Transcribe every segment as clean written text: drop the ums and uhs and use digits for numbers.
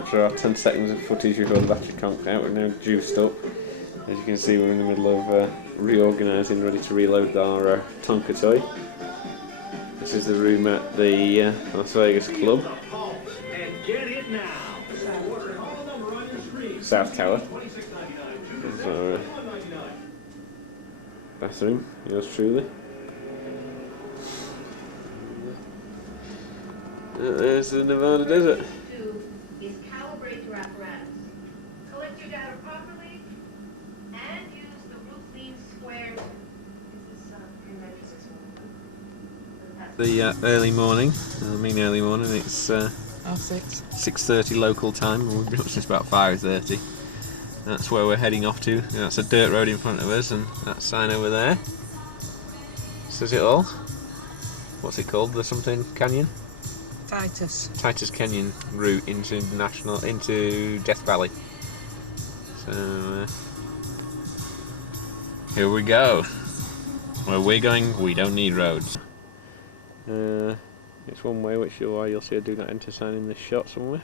after our 10 seconds of footage before the battery conked out, we're now juiced up. As you can see, we're in the middle of reorganising, ready to reload our Tonka toy. This is the room at the Las Vegas Club. South Tower. There's our bathroom, yours truly. There's the Nevada desert. Is calibrate your apparatus, collect your data properly, and use the root mean squared. The early morning, early morning, it's 6:30 local time, and we've been up since about 5:30. That's where we're heading off to. That's a dirt road in front of us, and that sign over there says it all. What's it called? The something canyon? Titus Canyon route into Death Valley. So here we go. Where we're going, we don't need roads. It's one way, which is why you'll see a do not enter sign in this shot somewhere.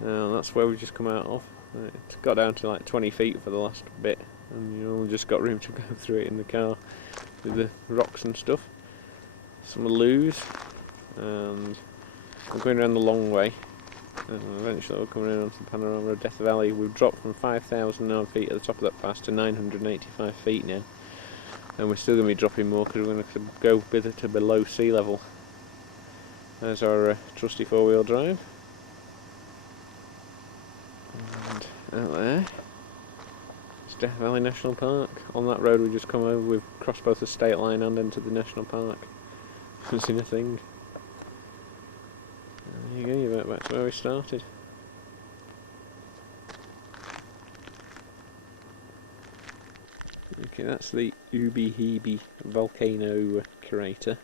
That's where we've just come out of. It's got down to like 20 feet for the last bit, and you know, just got room to go through it in the car with the rocks and stuff. Some loos, and we're going around the long way, and eventually we'll come around onto the panorama of Death Valley. We've dropped from 5,009 feet at the top of that pass to 985 feet now, and we're still going to be dropping more because we're going to go to below sea level. There's our trusty four-wheel drive, and out there it's Death Valley National Park. On that road we just come over, we've crossed both the state line and entered the national park. Haven't seen a thing. There you go, you're back to where we started. Okay, that's the Ubehebe volcano crater.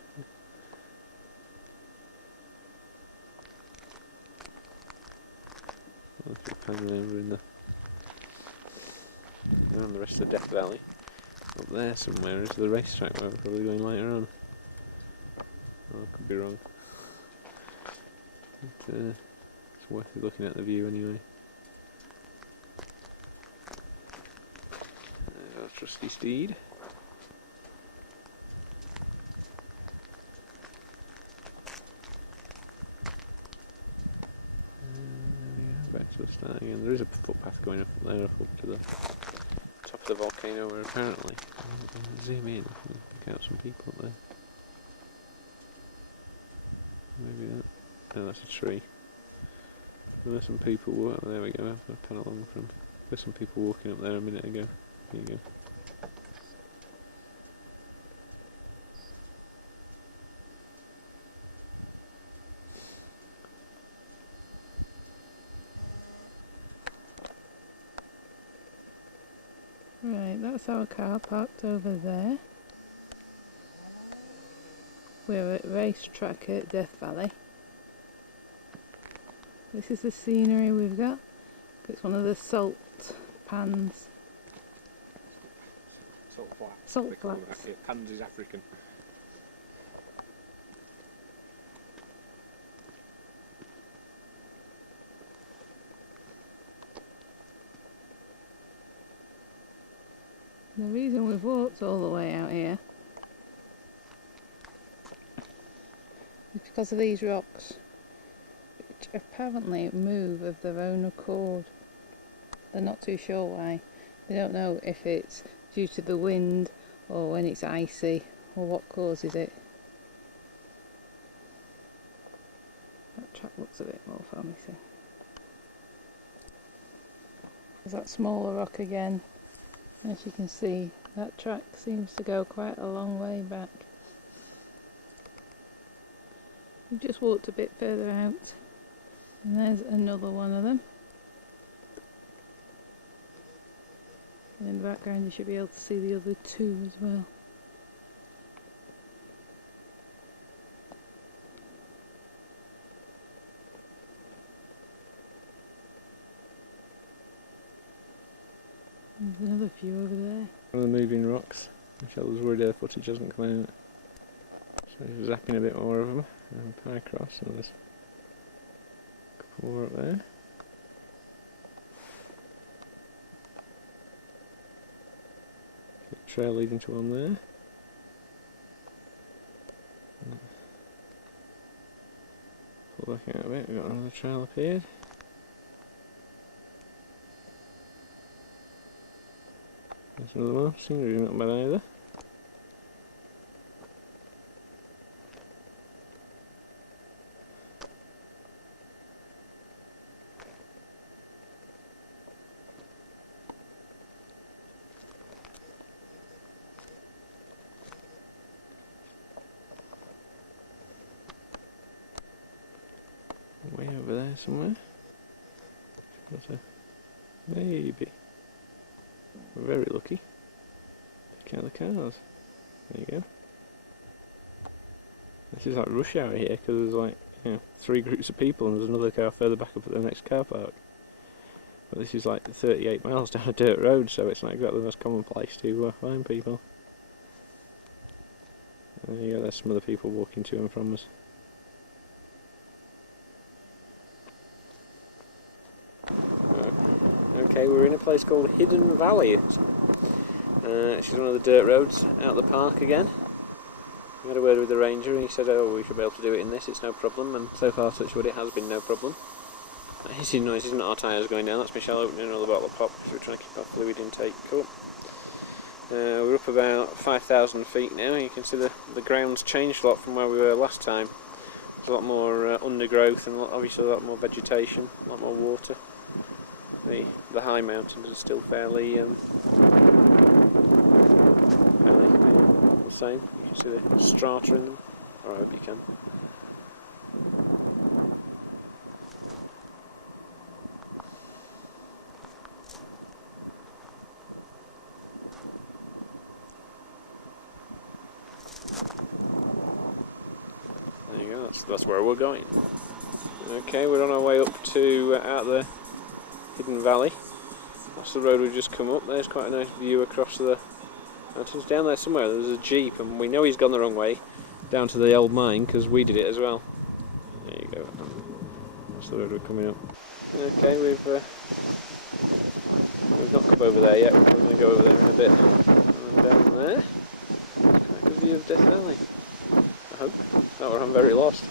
Around the rest of the Death Valley. Up there somewhere is the racetrack where we're probably going later on. Oh, I could be wrong. But, it's worth looking at the view anyway. There's our trusty steed. Back to the start again. There is a footpath going up there, up to the top of the volcano, where apparently, I'll zoom in and pick out some people up there. Maybe that. No, that's a tree. And there's some people. There we go. I've pan along from. There's some people walking up there a minute ago. There you go. Right, that's our car parked over there. We're at racetrack at Death Valley. This is the scenery we've got. It's one of the salt pans. Salt flats. Pans is African. The reason we've walked all the way out here is because of these rocks, which apparently move of their own accord. They're not too sure why. They don't know if it's due to the wind or when it's icy or what causes it. That track looks a bit more promising. There's that smaller rock again. As you can see, that track seems to go quite a long way back. We've just walked a bit further out, and there's another one of them. And in the background you should be able to see the other two as well. There's another few over there. One of the moving rocks. Michelle's worried her footage hasn't come out. So she's zapping a bit more of them and pie across, and there's a couple more up there. trail leading to one there. Pull back out a bit, we've got another trail appeared. There's another one, scenery not bad either. Way over there somewhere. Maybe. We're very lucky. Pick out the cars. There you go. This is like rush hour here because there's like, you know, 3 groups of people and there's another car further back up at the next car park. But this is like 38 miles down a dirt road, so it's not exactly the most common place to find people. There you go, there's some other people walking to and from us. Okay, we're in a place called Hidden Valley. It's one of the dirt roads out the park again. We had a word with the ranger and he said, oh, we should be able to do it in this, it's no problem, and so far such wood it has been no problem. Hissing noise isn't our tyres going down, that's Michelle opening another bottle of pop because we're trying to keep our fluid intake up. We're up about 5,000 feet now. You can see the ground's changed a lot from where we were last time. There's a lot more undergrowth and obviously a lot more vegetation, a lot more water. The high mountains are still fairly the same. You can see the strata in them, or I hope you can. There you go, that's where we're going. Okay, we're on our way up to out the Hidden Valley. That's the road we've just come up. There's quite a nice view across the mountains. Down there somewhere there's a jeep and we know he's gone the wrong way down to the old mine because we did it as well. There you go. That's the road we're coming up. Okay, we've not come over there yet. We're going to go over there in a bit. And down there, quite a good view of Death Valley. I hope. Not where I'm very lost.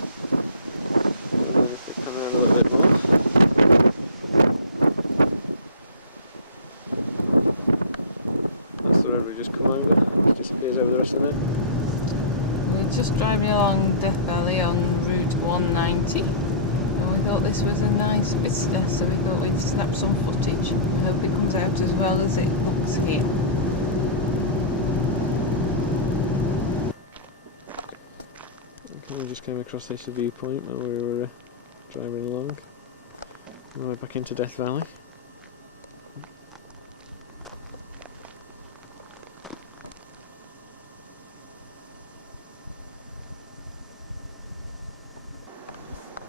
And then if we come around a little bit more. The road we just come over, which disappears over the rest of the night. We're just driving along Death Valley on Route 190 and we thought this was a nice vista, so we thought we'd snap some footage. I hope it comes out as well as it looks here. Okay, we just came across this viewpoint while we were driving along. On the way back into Death Valley.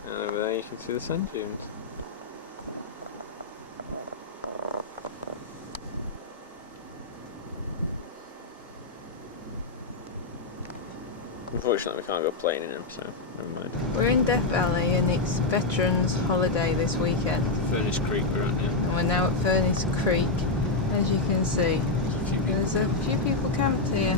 And over there you can see the sand dunes. Unfortunately we can't go playing in them, so never mind. We're in Death Valley and it's Veterans Holiday this weekend. Furnace Creek we're at now. And we're now at Furnace Creek, as you can see. There's a few people camped here.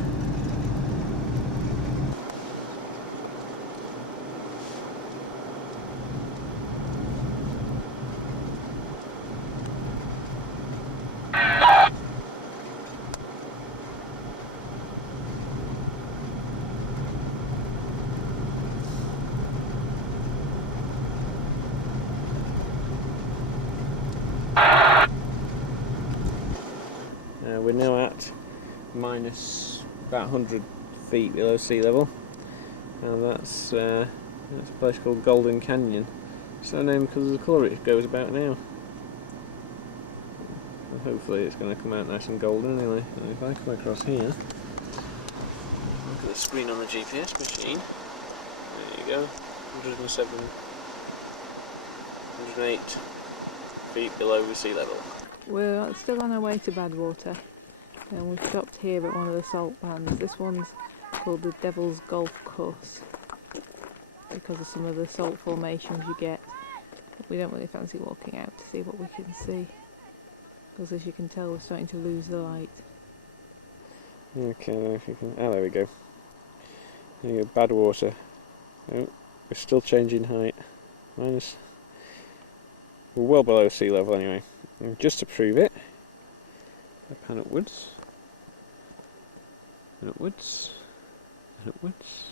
We're now at minus about 100 feet below sea level, and that's a place called Golden Canyon. It's so named because of the colour it goes about now. And hopefully it's going to come out nice and golden anyway. And if I come across here, look at the screen on the GPS machine. There you go, 107, 108 feet below the sea level. We're still on our way to Badwater and we've stopped here at one of the salt pans. This one's called the Devil's Golf Course because of some of the salt formations you get. We don't really fancy walking out to see what we can see because, as you can tell, we're starting to lose the light. Okay, if you can. Oh, there we go. There you go, bad water. Oh, we're still changing height. Minus. We're well below sea level anyway. And just to prove it, I pan upwards, and upwards, and upwards,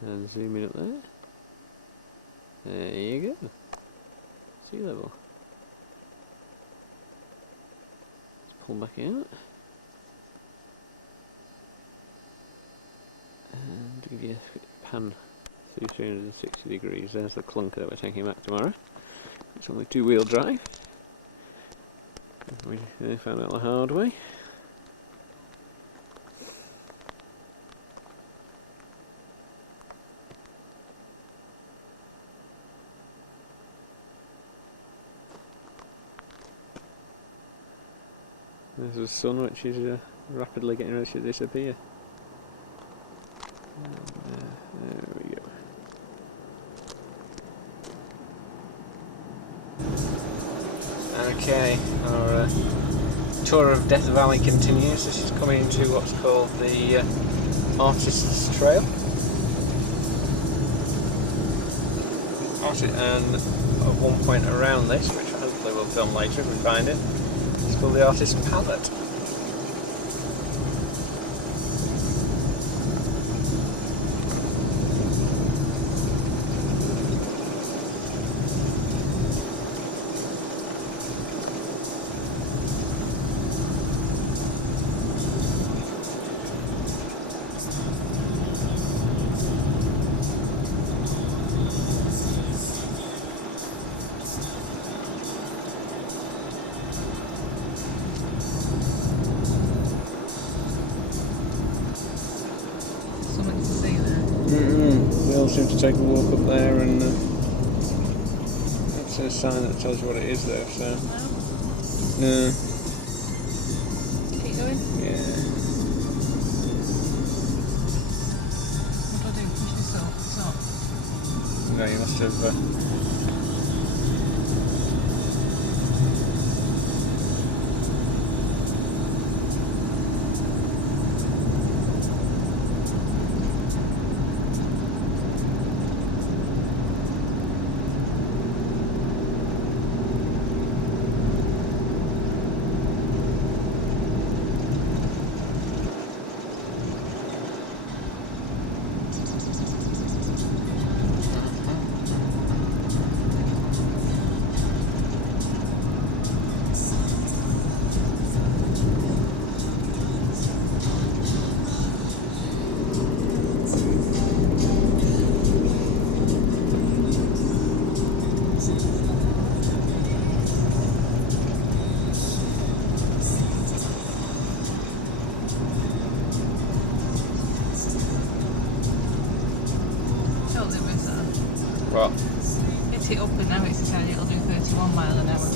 and zoom in up there. There you go. Sea level. Let's pull back out. And give you a pan through 360 degrees. There's the clunker that we're taking back tomorrow. It's only 2-wheel drive. We found out the hard way. There's the sun, which is rapidly getting ready to disappear. There we go. Okay, our tour of Death Valley continues. This is coming into what's called the Artist's Trail. And at one point around this, which hopefully we'll film later if we find it, it's called the Artist's Palette. We all seem to take a walk up there, and that's a sign that tells you what it is though, so. No. Keep going? Yeah. What do I do? Push this up? No, you must have. What? Hit it up and now it's decided it'll do 31 miles an hour.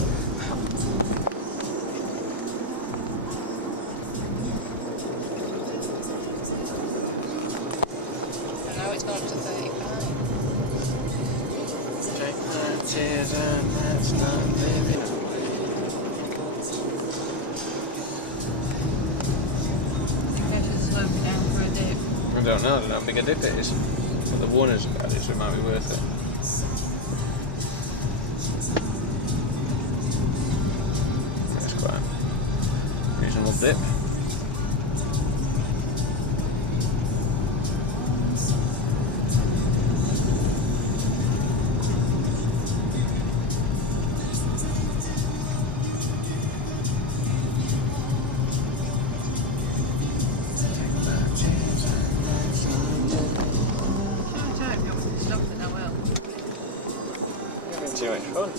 And now it's gone up to 35. Take my tears and that's not living. I think I should slow me down for a dip. I don't know how big a dip it is. But the warner's about it, so it might be worth it. That's quite a reasonable dip. Too much fun.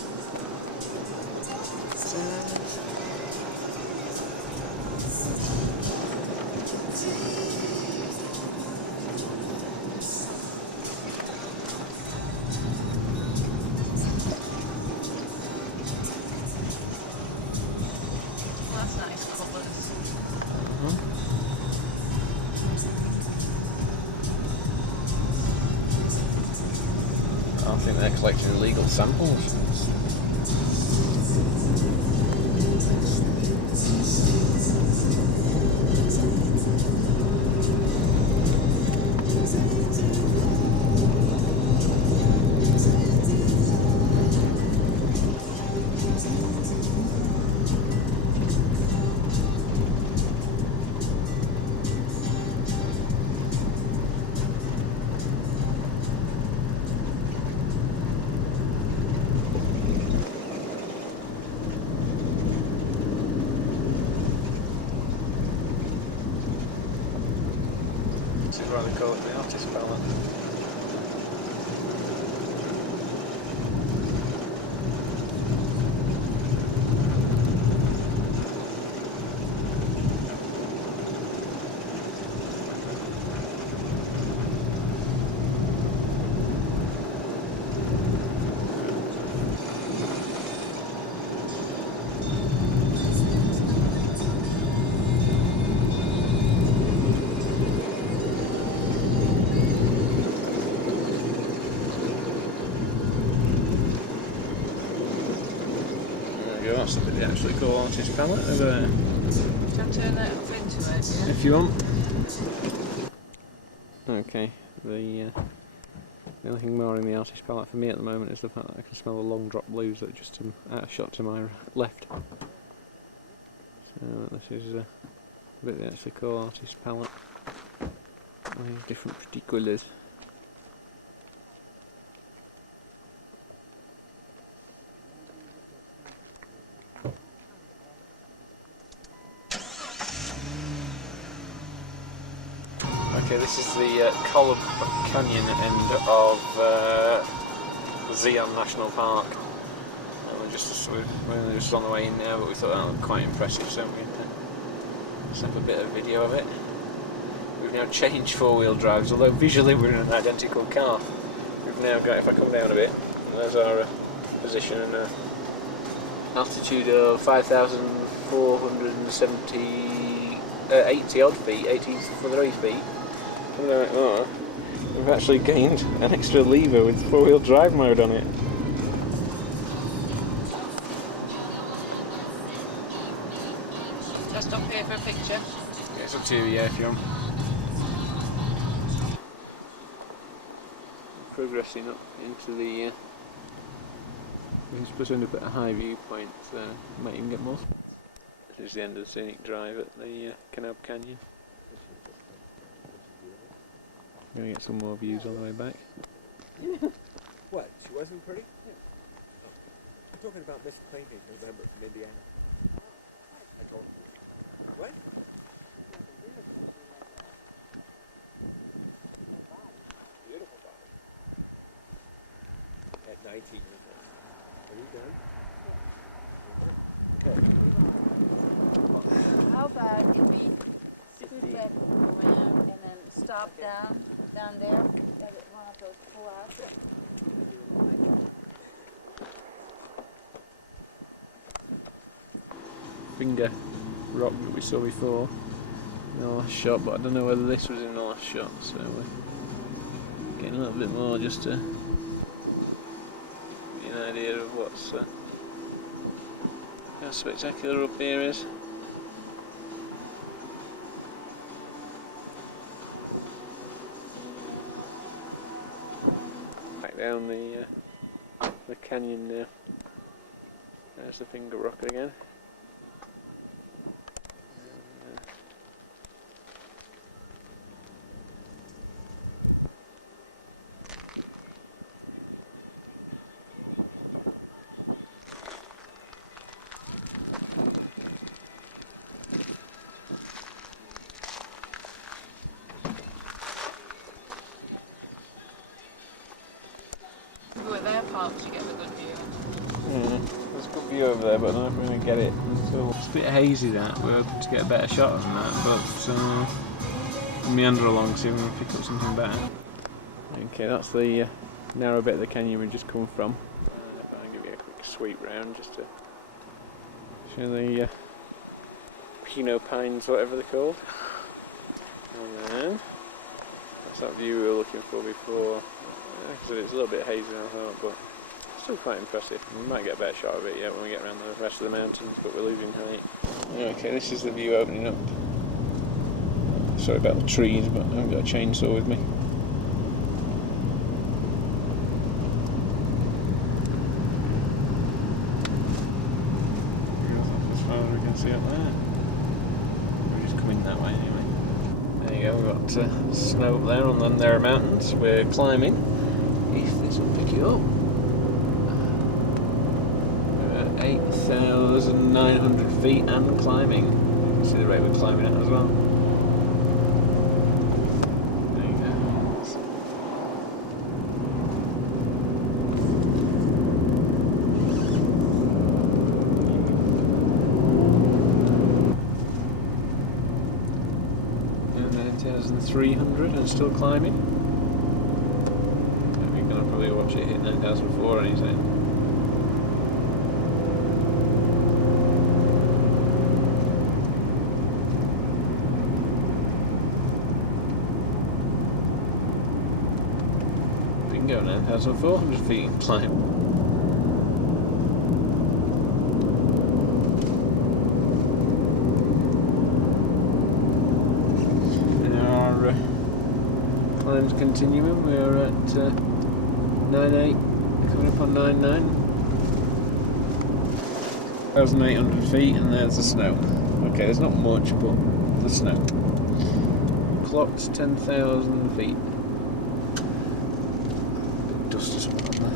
That's nice colours. I think they're collecting illegal samples. call it the artist palette. That's the bit they actually call artist palette over there. Shall I turn that up into it? Yeah? If you want. Okay, the only thing more in the artist palette for me at the moment is the fact that I can smell the long drop blues that are just out of shot to my left. So this is a bit they actually call artist palette. With different particulars. Okay, this is the Collab Canyon end of Zion National Park. We're just on the way in now, but we thought that looked quite impressive, so we set up a bit of video of it. We've now changed four-wheel drives, although visually we're in an identical car. We've now got, if I come down a bit, there's our position and altitude of 5,480 odd feet, 83 feet. We've actually gained an extra lever with four-wheel drive mode on it. Just stop here for a picture. Yeah, it's up to you, yeah, if you want. Progressing up into the we're supposed to end up at a high viewpoint, so might even get more. This is the end of the scenic drive at the Kanab Canyon. I'm going to get some more views on the way back. What? She wasn't pretty? Yeah. Oh. I'm talking about Miss Plainview, November from Indiana. I told her. What? Beautiful body. At 19 years old. Are you done? Okay. How about if we scoot back around and then stop down there? That is one of those pull-outs. Finger rock that we saw before in the last shot, but I don't know whether this was in the last shot, so we're getting a little bit more just to get an idea of what's how spectacular up here is. Back down the canyon now. There's the Finger Rock again. Go at their park to get a good view. Yeah, there's a good view over there, but I don't know if we're going to get it. So it's a bit hazy that, we're hoping to get a better shot than that, but we'll meander along, see if we can pick up something better. Okay, that's the narrow bit of the canyon we've just come from. If I can give you a quick sweep round just to show the Pinot Pines, whatever they're called. And then, that's that view we were looking for before. So it's a little bit hazy I thought, but still quite impressive. We might get a better shot of it yet when we get around the rest of the mountains, but we're losing height. Okay, this is the view opening up. Sorry about the trees, but I haven't got a chainsaw with me. As far as we can see up there. We're just coming that way anyway. There you go, we've got snow up there on the Nera Mountains. We're climbing. If this will pick it up. We're at 8,900 feet and climbing. You can see the rate we're climbing at as well. There you go. 9,300 and still climbing. You're going to probably watch it hit 9,004 any time. We can go 9,400 feet and climb. Climb's continuing. We're at 9.8, coming up on 9.9. 1,800 feet, and there's the snow. Okay, there's not much, but the snow. Clocked 10,000 feet. Bit dust as well on there.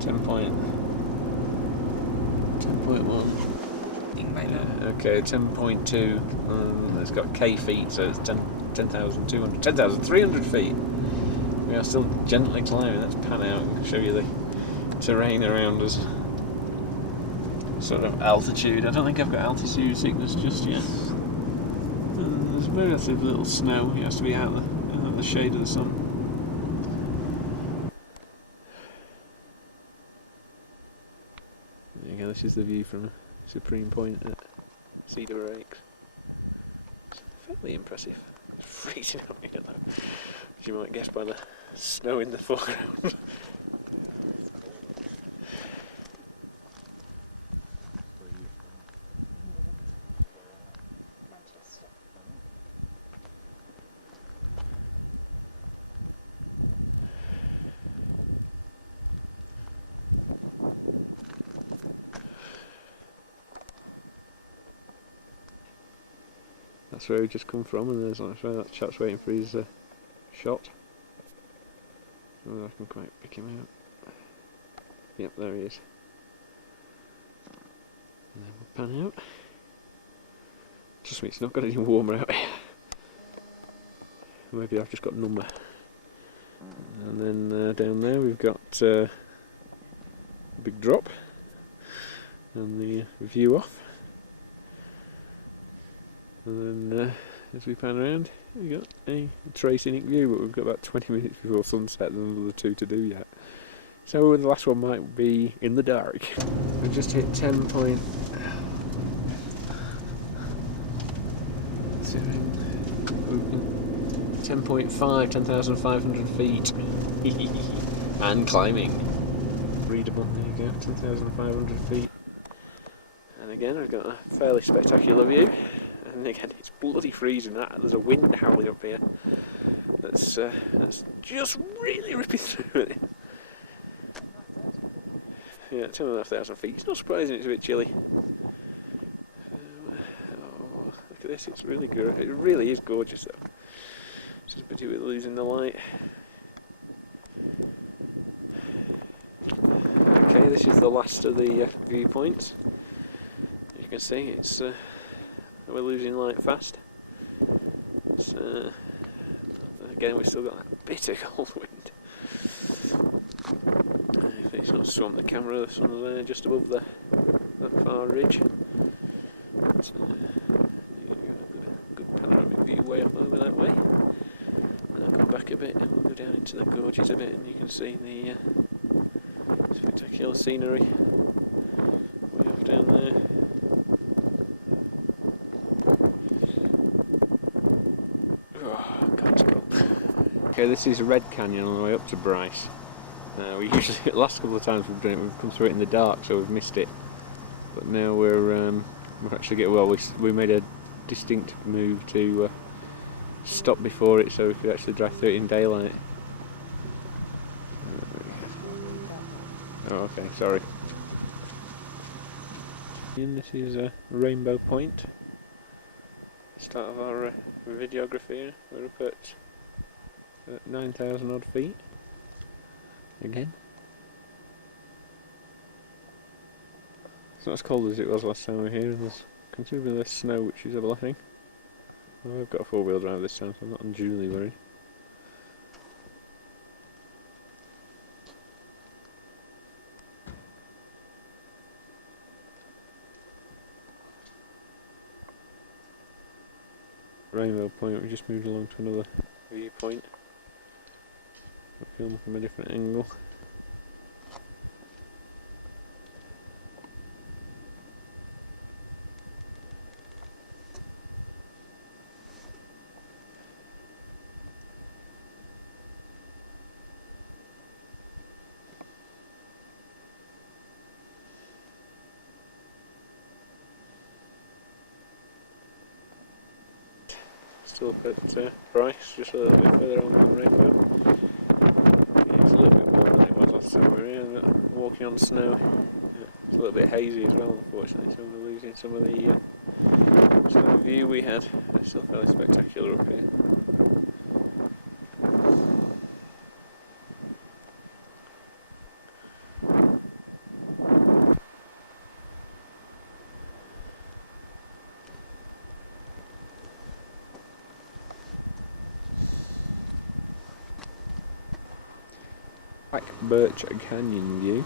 10.1. Okay, 10.2. It's got K feet, so it's 10,200, 10,300 feet. We are still gently climbing. Let's pan out and show you the terrain around us. Sort of altitude. I don't think I've got altitude sickness just yet. And there's relative little snow. It has to be out in the shade of the sun. There you go. This is the view from Supreme Point at Cedar Rakes. It's fairly impressive. It's freezing out here though, as you might guess by the snow in the foreground. That's where we just come from, and there's like that chap's waiting for his shot. Oh, I can quite pick him out. Yep, there he is. And then we'll pan out. Trust me, it's not got any warmer out here. Maybe I've just got number. And then down there we've got a big drop and the view off. And then as we pan around, we've got a scenic view, but we've got about 20 minutes before sunset and another 2 to do yet. So the last one might be in the dark. We've just hit 10.5, 10,500 feet. And climbing. Readable, there you go, 10,500 feet. And again, I've got a fairly spectacular view. And again, it's bloody freezing. There's a wind howling up here. That's just really ripping through it. Yeah, 10,500 feet. It's not surprising it's a bit chilly. Oh, look at this, it's really good. It really is gorgeous though. It's just a pity we're losing the light. Okay, this is the last of the viewpoints. As you can see, it's we're losing light fast. So, again, we've still got that bitter cold wind. If it's not swamp the camera, the sun there just above that far ridge. But, good panoramic view way up over that way. And I'll come back a bit and we'll go down into the gorges a bit, and you can see the spectacular scenery way off down there. Okay, this is Red Canyon on the way up to Bryce. We usually, the last couple of times we've done it, we've come through it in the dark, so we've missed it. But now we're actually getting, well, we made a distinct move to stop before it so we could actually drive through it in daylight. Oh, okay, sorry. And this is Rainbow Point. Start of our videography. We're up at 9,000 odd feet again. It's not as cold as it was last time we were here, and there's considerably less snow, which is a blessing. Well, I've got a 4-wheel drive this time, so I'm not unduly worried. Rainbow Point, we just moved along to another viewpoint. I'll film from a different angle. Still up at Bryce, just a little bit further on than Rainbow. Yeah, it's a little bit warmer than it was last time we were here, and walking on snow. It's a little bit hazy as well, unfortunately, so we're losing some of the view we had. It's still fairly spectacular up here. Black Birch Canyon view.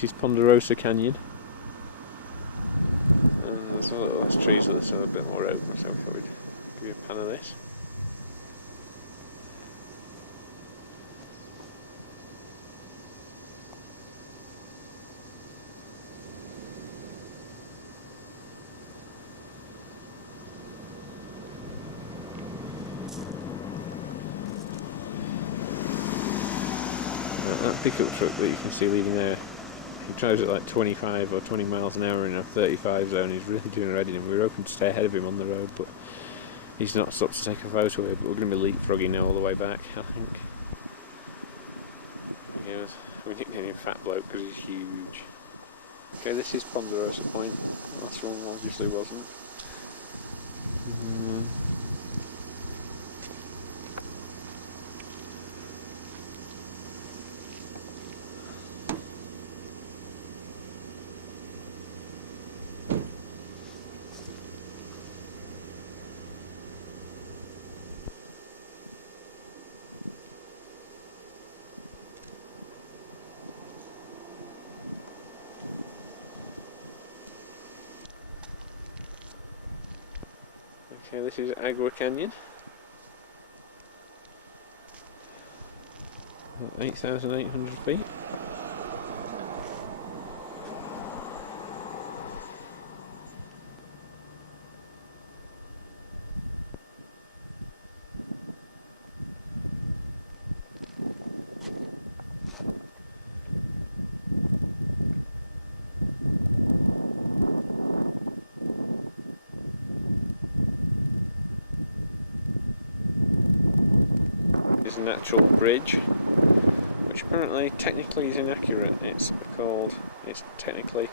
This is Ponderosa Canyon. And there's a little less trees, so there's a bit more open, so we thought we'd give you a pan of this. That pickup truck that you can see leading there, he drives at like 25 or 20 miles an hour in a 35 zone. He's really doing Reading. We were hoping to stay ahead of him on the road, but he's not stopped to take a photo of it. But we're going to be leapfrogging now all the way back, I think. Yeah, we nicknamed him Fat Bloke because he's huge. Okay, this is Ponderosa Point. The last one obviously wasn't. Okay, this is Agua Canyon. 8,800 feet. Is a natural bridge, which apparently technically is inaccurate. It's technically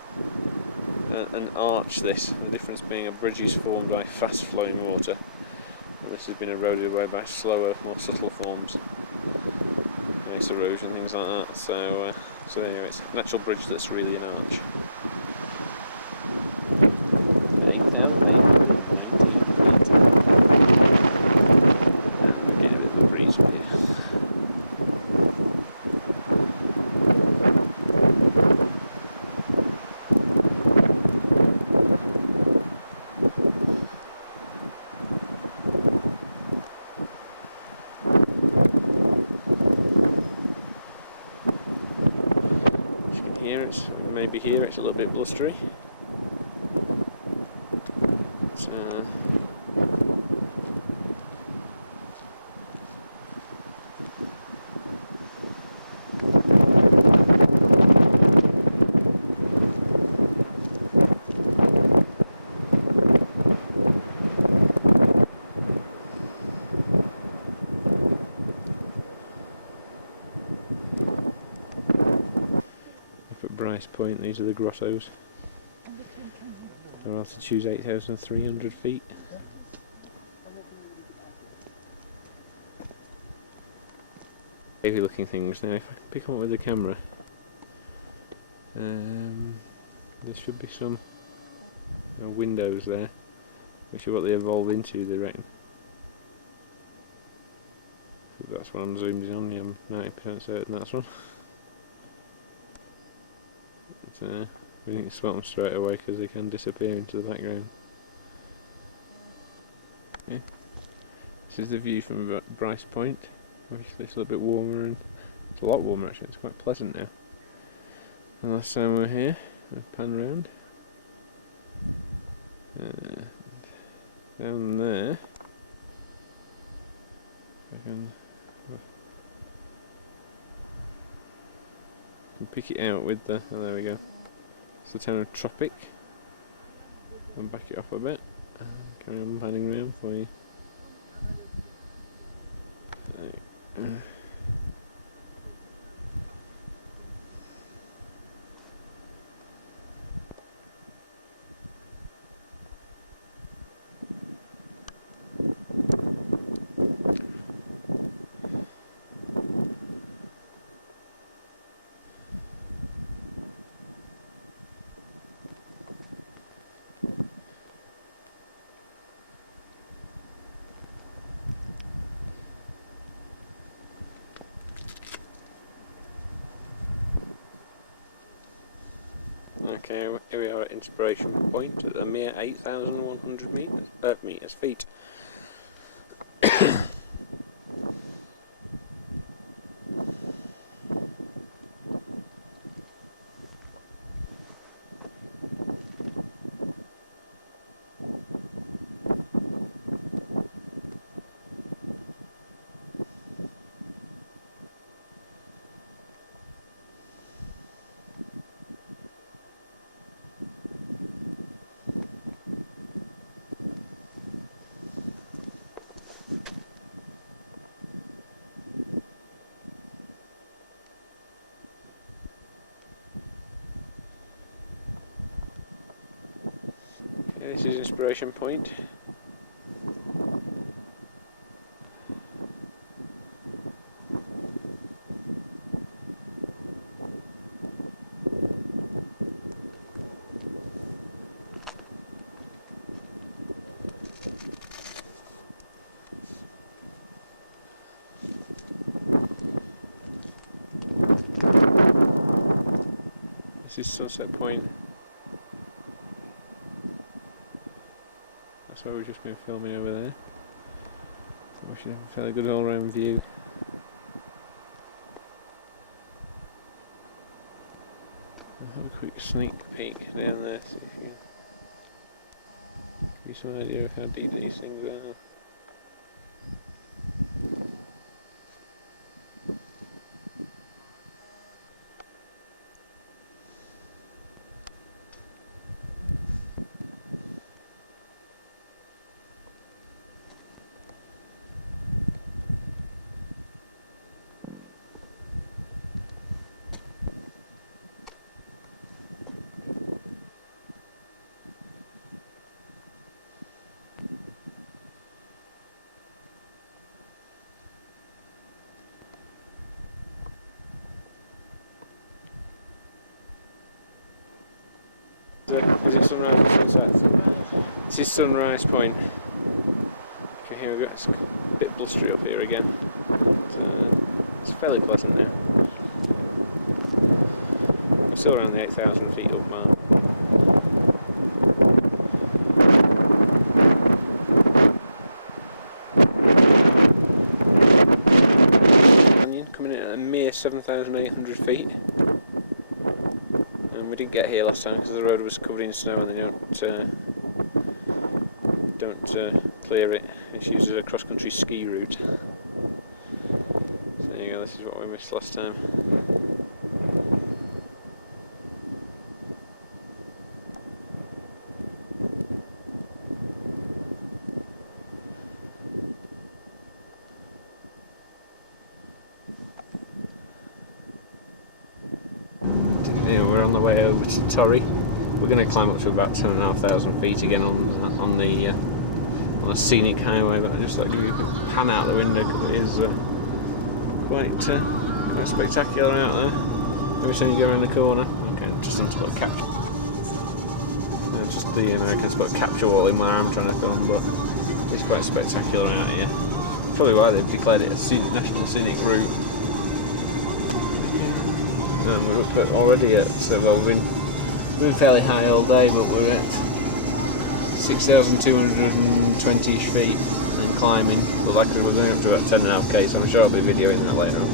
an arch. The difference being a bridge is formed by fast flowing water, and this has been eroded away by slower, more subtle forms, ice erosion, things like that. So anyway, it's a natural bridge that's really an arch. 8,819 feet. And we're getting a bit of a breeze up here. As you can hear, maybe here it's a little bit blustery. Up at Bryce Point, these are the grottos. Their altitude's 8,300 feet. Heavy looking things now. If I can pick them up with the camera, there should be some windows there, which are what they evolve into, they reckon. So that's what I'm zoomed in on. Yeah, I'm 90% certain that's one. But, we didn't spot them straight away because they can disappear into the background. Okay. This is the view from Bryce Point. Obviously it's a little bit warmer, and it's a lot warmer actually, it's quite pleasant now. And last time we were here, we've panned round. Down there, I can pick it out with the, oh, there we go. It's the town of Tropic. And back it up a bit and carry on panning around for you. Okay, here we are at Inspiration Point at a mere 8,100 feet. This is Inspiration Point. This is Sunset Point. That's where we've just been filming over there. So we should have a fairly good all-round view. I'll have a quick sneak peek down there, see if you can give you some idea of how deep these things are. Is it sunrise or sunset? This is Sunrise Point. Okay, here we go. It's a bit blustery up here again. But, it's fairly pleasant now. We're still around the 8,000 feet up mark. Coming in at a mere 7,800 feet. And we didn't get here last time because the road was covered in snow and they don't don't clear it. It's used as a cross-country ski route. So there you go, this is what we missed last time. Yeah, we're on the way over to Torry. We're going to climb up to about 2,500 feet again on the scenic highway, but I just thought I'd give you a quick pan out the window because it is quite spectacular out there. Every time you go around the corner. Okay, just on to put a capture. Just the American spot capture wall in where I'm trying to film, but it's quite spectacular out here. Probably why they've declared it a national scenic route. And we're up already at, well, we've been fairly high all day, but we're at 6,220 feet and climbing. But like we're going up to about 10.5k, so I'm sure I'll be videoing that later on.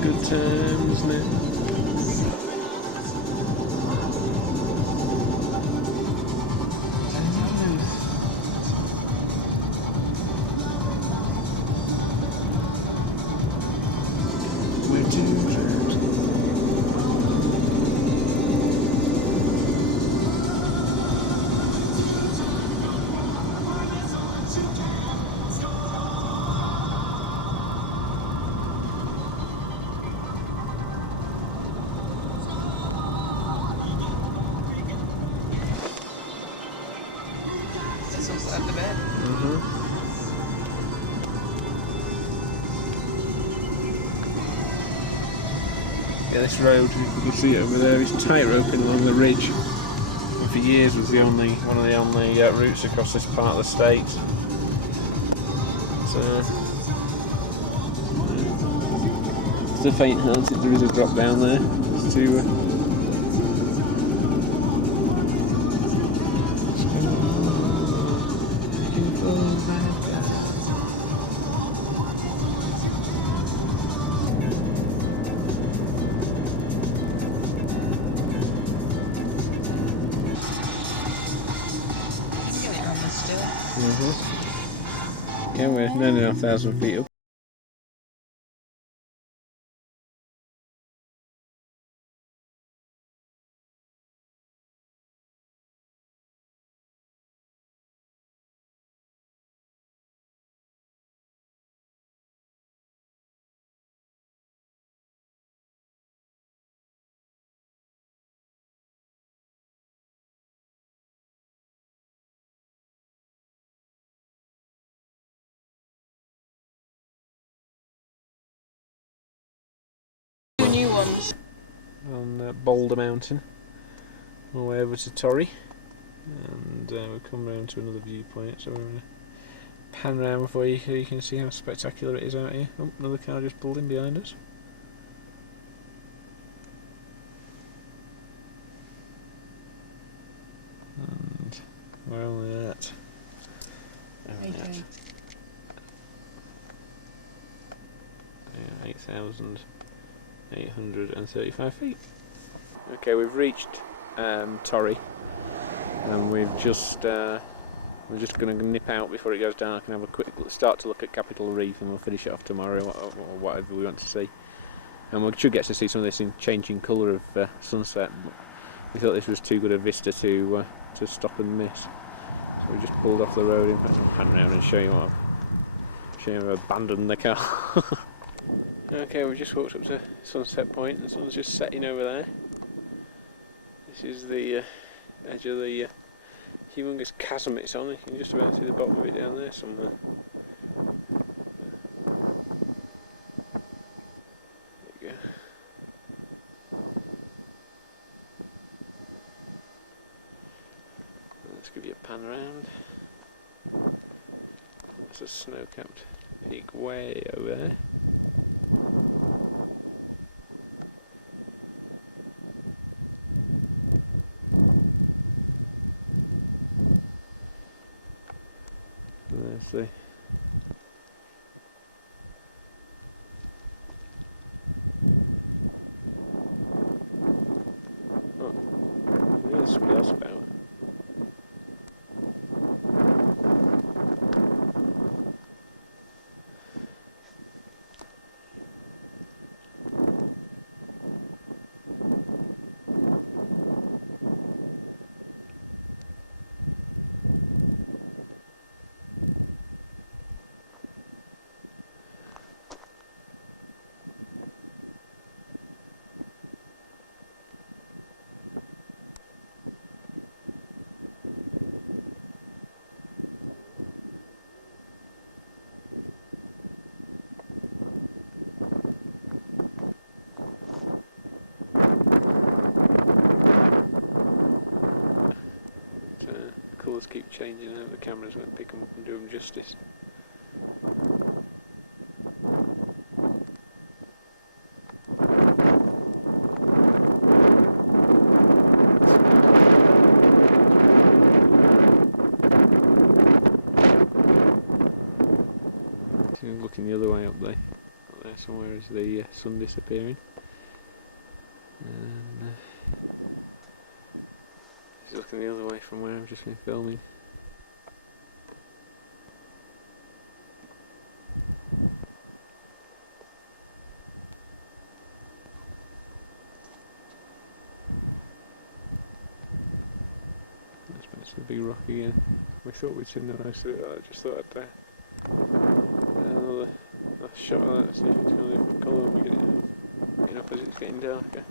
Good times now. Yeah, this road, you can see it over there, is tight roping along the ridge. And for years was one of the only routes across this part of the state. So, it's a faint hint if there is a drop down there. Just to, yeah, we're 9,500 feet up. New ones. On Boulder Mountain, all the way over to Torry, and we've come round to another viewpoint, so we're going to pan round for you so you can see how spectacular it is out here. Oh, another car just pulled in behind us. And we're only at 8,835 feet. Okay, we've reached Torry, and we're just going to nip out before it goes dark and have a quick start to look at Capitol Reef, and we'll finish it off tomorrow or whatever we want to see. And we should get to see some of this in changing colour of sunset. But we thought this was too good a vista to stop and miss, so we just pulled off the road. In fact, I'll pan around and show you what I've abandoned the car. Okay, we've just walked up to Sunset Point and the sun's just setting over there. This is the edge of the humongous chasm it's on. You can just about see the bottom of it down there somewhere. There you go. Let's give you a pan around. There's a snow-capped peak way over there. There's colours keep changing and the cameras won't pick them up and do them justice. So I'm looking the other way up there somewhere is the sun disappearing. And he's looking the other way from where I've just been filming. That's the big rock again. We thought we'd seen that. I just thought I'd another shot of that, see if it's got a different colour when we get it up as it's getting darker.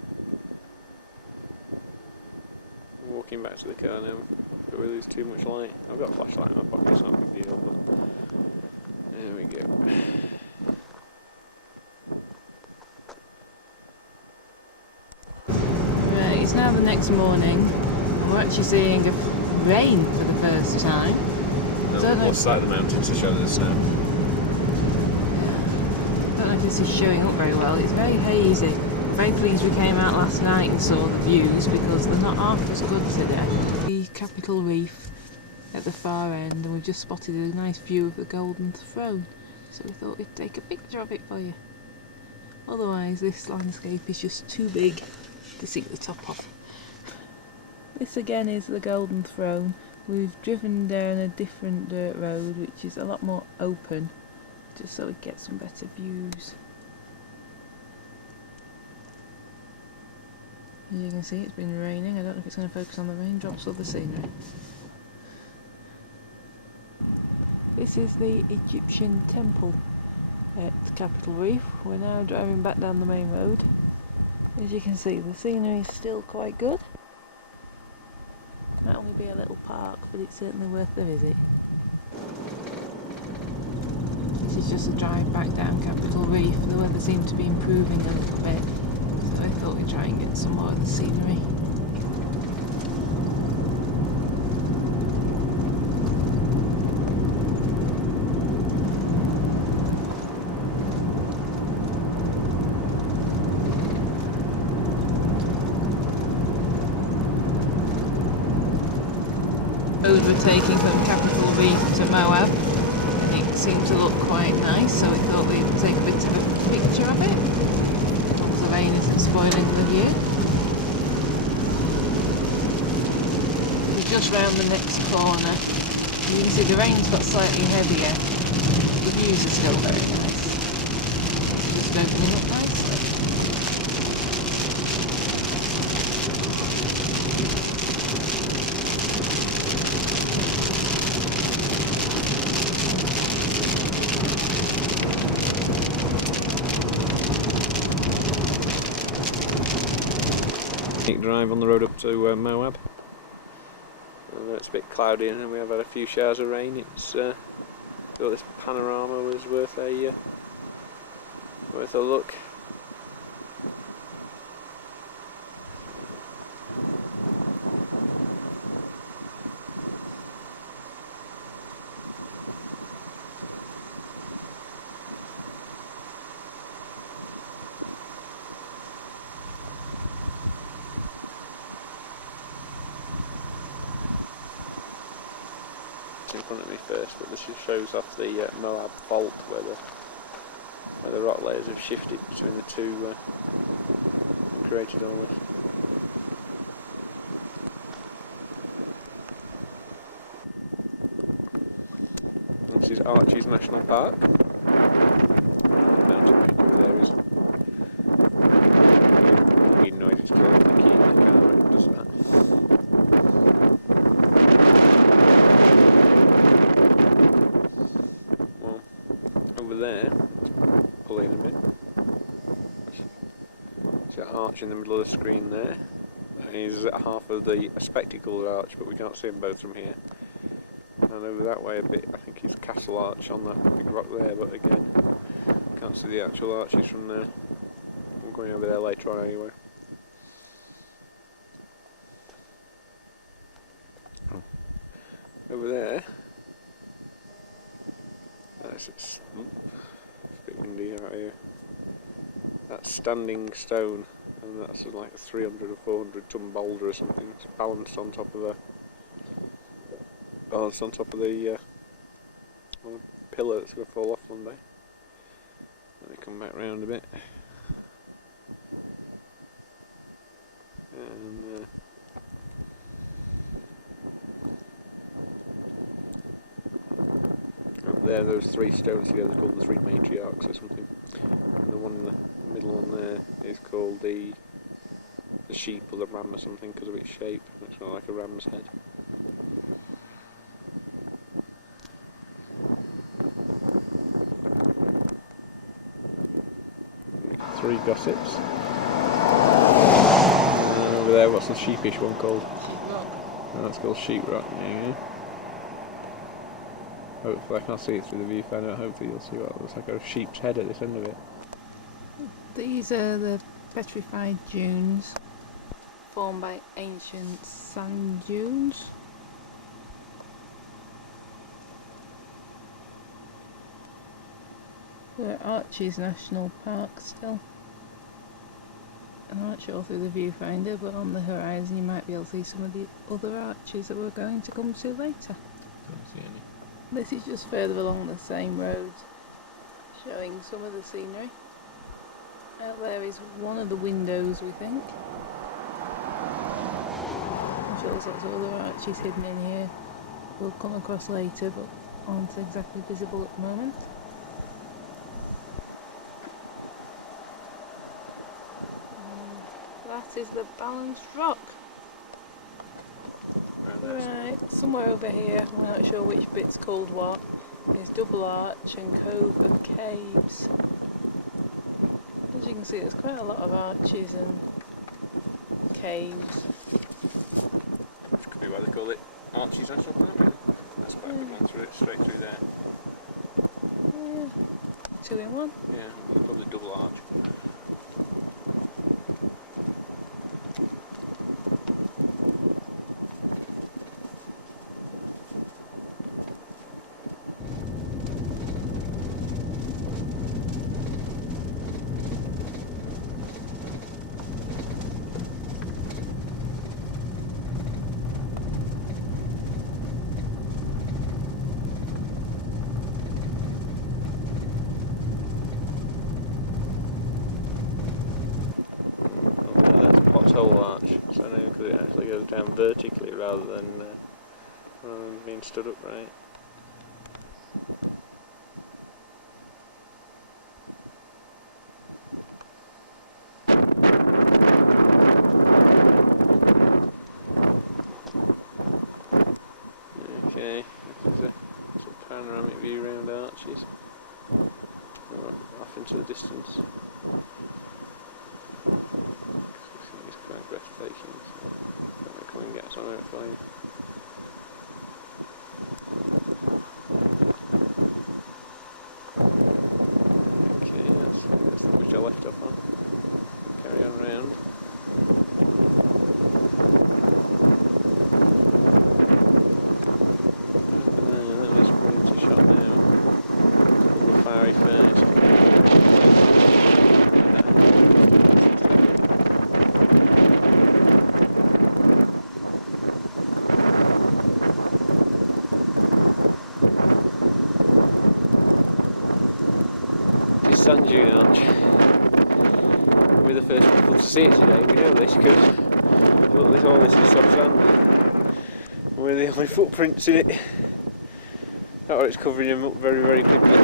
I'm walking back to the car now, but we lose too much light. I've got a flashlight in my pocket, it's not a big deal, but there we go. Right, it's now the next morning, and we're actually seeing rain for the first time. What's that, the mountains to show the snow? I don't know if this is showing up very well. It's very hazy. Very pleased we came out last night and saw the views because they're not half as good today. The Capitol Reef at the far end, and we've just spotted a nice view of the Golden Throne. So we thought we'd take a picture of it for you. Otherwise, this landscape is just too big to see the top of. This again is the Golden Throne. We've driven down a different dirt road which is a lot more open, just so we get some better views. As you can see, it's been raining. I don't know if it's going to focus on the raindrops or the scenery. This is the Egyptian temple at Capitol Reef. We're now driving back down the main road. As you can see, the scenery is still quite good. Might only be a little park, but it's certainly worth the visit. This is just a drive back down Capitol Reef. The weather seemed to be improving a little bit, so I thought we'd try and get some more of the scenery. Road we're taking from Capitol Reef to Moab. It seemed to look quite nice, so we thought we'd take a bit of a picture of it. As long as the rain isn't spoiling the view. We're just round the next corner. You can see the rain's got slightly heavier. The views are still very nice. It's just opening up nicely. Drive on the road up to Moab. It's a bit cloudy and we have had a few showers of rain. It's thought this panorama was worth a look. In front of me first, but this just shows off the Moab fault where the rock layers have shifted between the two and created all this. This is Arches National Park. Mountain range over there is weird noise. It's killing the key in the car when it does that. There, pull in a bit. See that arch in the middle of the screen there? That is half of the spectacled arch, but we can't see them both from here. And over that way a bit, I think is Castle Arch on that big rock there, but again, can't see the actual arches from there. We're going over there later on anyway. over there, it's a bit windy out here. That's Standing Stone, and that's like a 300 or 400 ton boulder or something. It's balanced on top of the pillar that's going to fall off one day. Let me come back round a bit. And up there, those three stones together called the three matriarchs or something. And the one in the middle one there is called the sheep or the ram or something because of its shape. It's got like a ram's head. Three gossips. And over there, what's the sheepish one called? Oh, that's called Sheetrock. Yeah. Hopefully I can see it through the viewfinder. Hopefully you'll see what looks like a sheep's head at this end of it. These are the petrified dunes formed by ancient sand dunes. We're at Arches National Park still. I'm not sure through the viewfinder, but on the horizon you might be able to see some of the other arches that we're going to come to later. Can't see any. This is just further along the same road, showing some of the scenery. Out there is one of the windows, we think. I'm sure there's lots of other arches hidden in here we'll come across later, but aren't exactly visible at the moment. That is the Balanced Rock. Right, somewhere over here, we're not sure which bit's called what, is Double Arch and Cove of Caves. As you can see, there's quite a lot of arches and caves. Which could be why they call it Arches National Park, really. That's quite a good one through it, straight through there. Yeah, 2 in 1. Yeah, probably Double Arch. Pothole arch, so I know because it actually goes down vertically rather than being stood upright. Okay, there's a panoramic view round Arches, off into the distance. It's quite breathtaking, so I'm going to come and get some of it for you. Okay, that's which I left off on. Carry on round. Let's bring into shot now. All the fiery furnace. Sand dune arch. We're the first people to see it today, we know this because look, all this is soft sand. We're the only footprints in it. Or it's covering them up very, very quickly.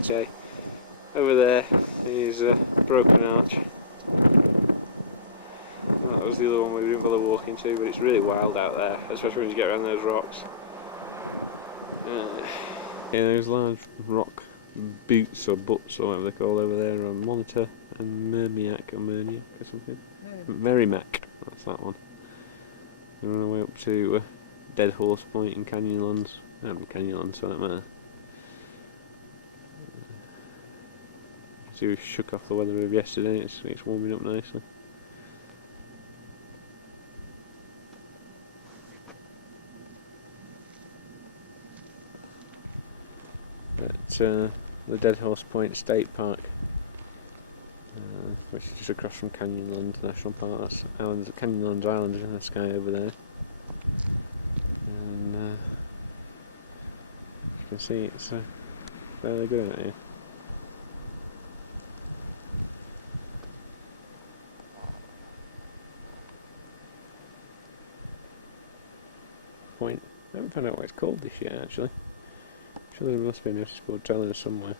Okay. Over there is a broken arch. That was the other one we didn't bother walking to, but it's really wild out there, especially when you get around those rocks. Yeah, those large rock buttes or butts or whatever they're called over there are Monitor and Mermiac or Merniac or something. Merrimack, that's that one. We're on our way up to Dead Horse Point in Canyonlands, Canyonlands for that matter. So we shook off the weather of yesterday, it's warming up nicely. At the Dead Horse Point State Park, which is just across from Canyonlands National Park. That's Canyonlands Island is in the sky over there. And you can see it's fairly good out here. Point. I haven't found out what it's called this year actually. I'm sure there must be a notice board telling us somewhere.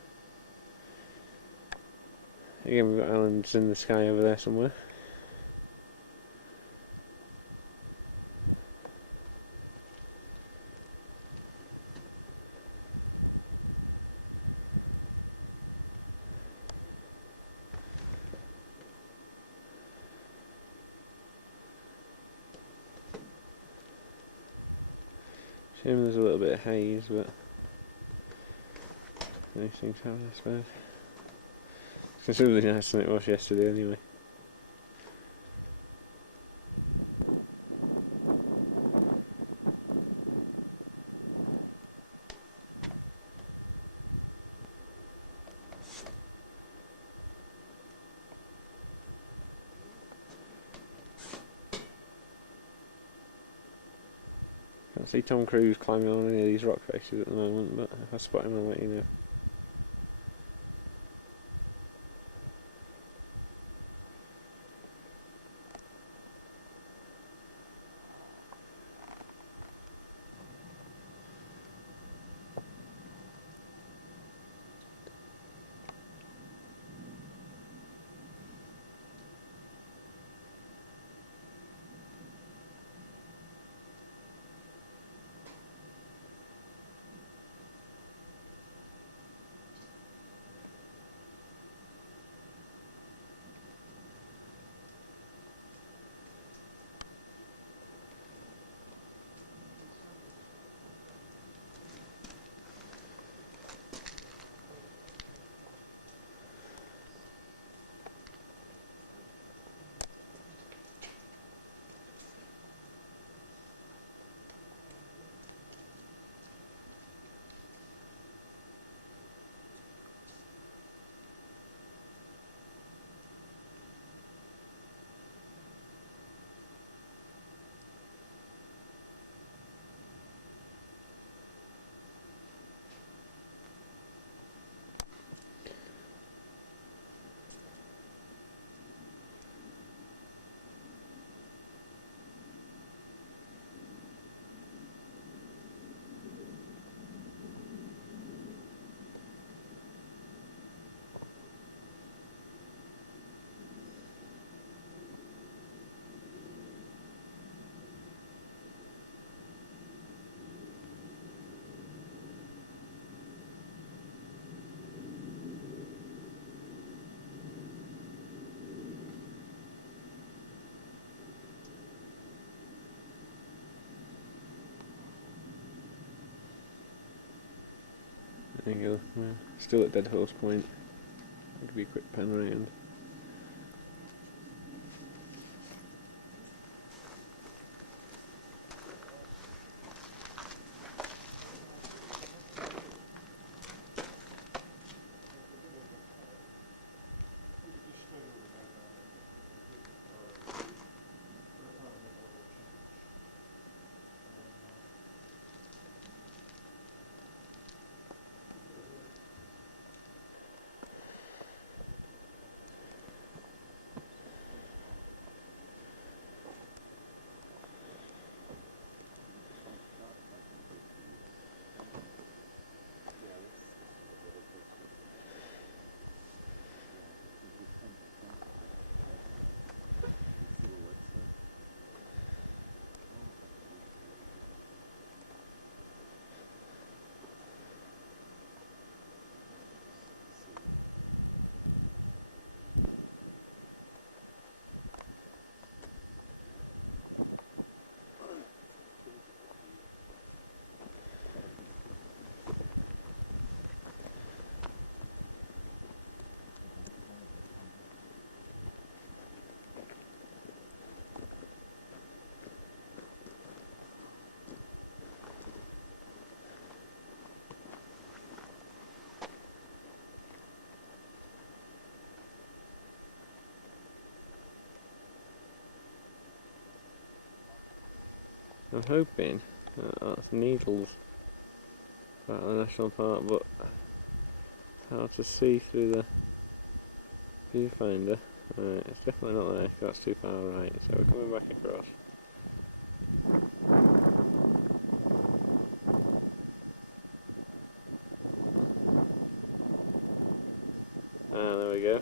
Again, we've got islands in the sky over there somewhere. Shame there's a little bit of haze, but these things happen, I suppose. It's considerably nicer than it was yesterday anyway. Can't see Tom Cruise climbing on any of these rock faces at the moment, but if I spot him I'll let you know. There you go, we're still at Dead Horse Point. I'll give you a quick pan round. I'm hoping that's Needles part of the national park, but hard to see through the viewfinder. Right, it's definitely not there, 'cause that's too far right, so we're coming back across. Ah, there we go.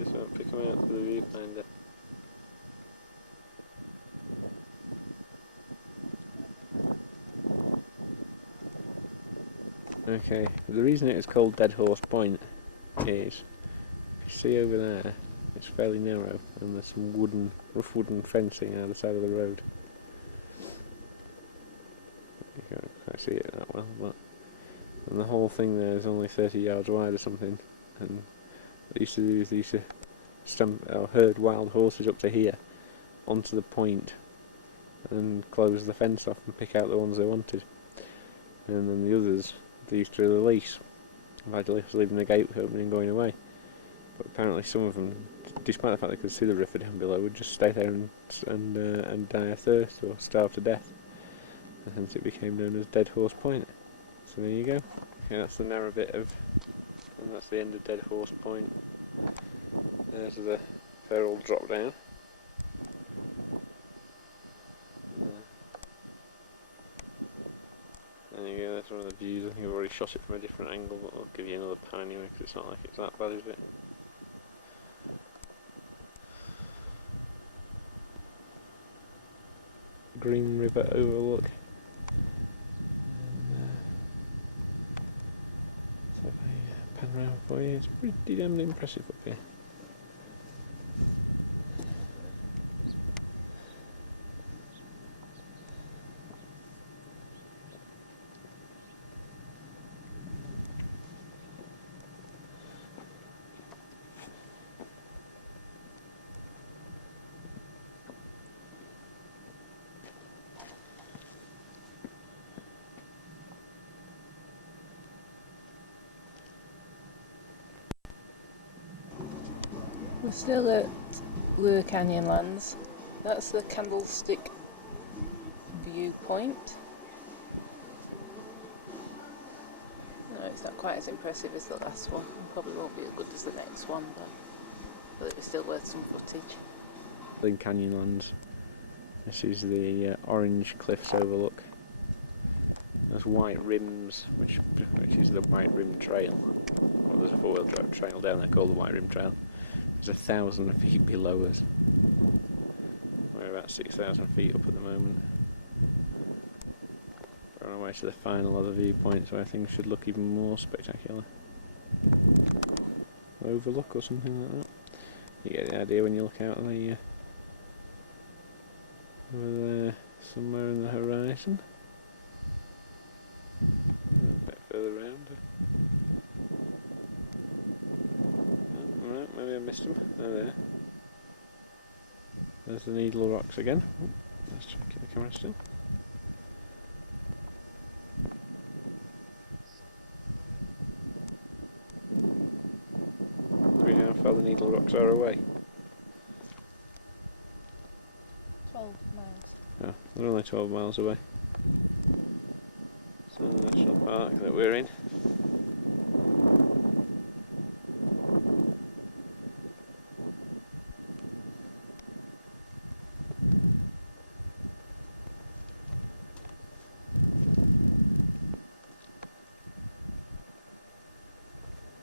Just won't pick them out to the viewfinder. Okay, the reason it is called Dead Horse Point is, if you see over there, it's fairly narrow and there's some rough wooden fencing either side of the road. You can't quite see it that well, but and the whole thing there is only 30 yards wide or something, and what they used to do is they used to herd wild horses up to here, onto the point, and close the fence off and pick out the ones they wanted, and then the others they used to release, by just leaving the gate open and going away. But apparently some of them, despite the fact they could see the river down below, would just stay there and die of thirst or starve to death. And hence it became known as Dead Horse Point. So there you go. Okay, that's the narrow bit of, and that's the end of Dead Horse Point. There's the feral drop down. There you go, that's one of the views. I think I've already shot it from a different angle, but I'll give you another pan anyway, because it's not like it's that bad, is it? Green River overlook. And, so if I pan around for you, it's pretty damn impressive up here. We're still at Lure Canyonlands. That's the Candlestick viewpoint. No, it's not quite as impressive as the last one. It probably won't be as good as the next one, but it was still worth some footage. In Canyonlands. This is the Orange Cliffs overlook. There's White Rims, which is the White Rim Trail. Well, there's a four-wheel drive trail down there called the White Rim Trail. It's 1,000 feet below us. We're about 6,000 feet up at the moment. We're on our way to the final of the viewpoints where things should look even more spectacular. Overlook or something like that. You get the idea when you look out of the over there, somewhere in the horizon. A bit further round. Oh, alright, maybe I missed them. There they are. There's the Needle Rocks again. Oh, let's check the camera still. Do we know how far the Needle Rocks are away? 12 miles. Oh, they're only 12 miles away. So the national park that we're in.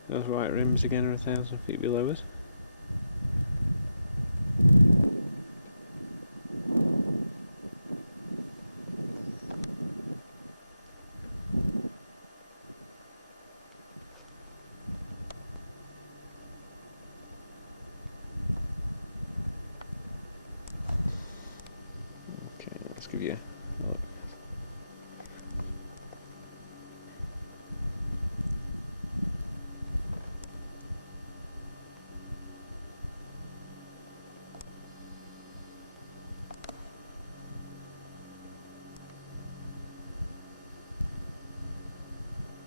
Those White Rims again are 1,000 feet below us. Okay, let's give you a look.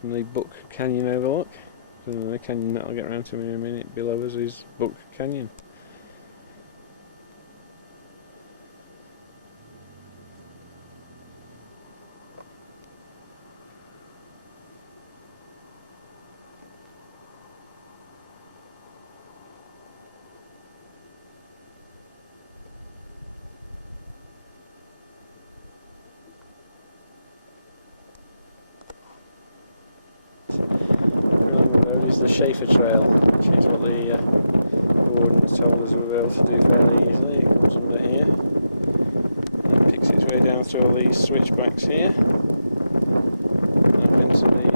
From the Buck Canyon overlook. So the canyon that I'll get around to in a minute below us is Buck Canyon. is the Schaefer Trail, which is what the warden told us we were able to do fairly easily. It comes under here, it picks its way down through all these switchbacks here, up into the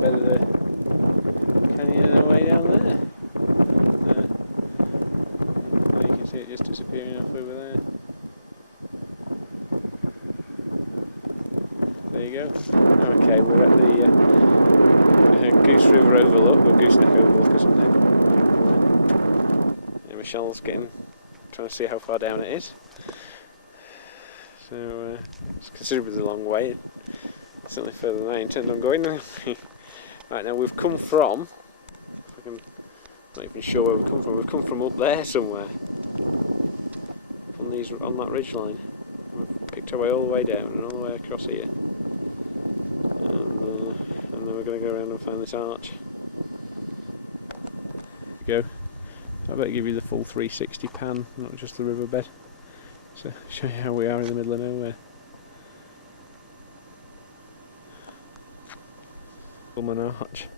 bed of the canyon and away down there. And you can see it just disappearing off over there. There you go. Okay, we're at the Goose River Overlook, or Gooseneck Overlook or something. And Michelle's trying to see how far down it is. So it's considerably a long way, certainly further than I intend on going. Right, now we've come from, I'm not even sure where we've come from up there somewhere, on that ridge line. We've picked our way all the way down and all the way across here. And then we're going to go around and find this arch. There we go. I better give you the full 360 pan, not just the riverbed. So show you how we are in the middle of nowhere. An arch.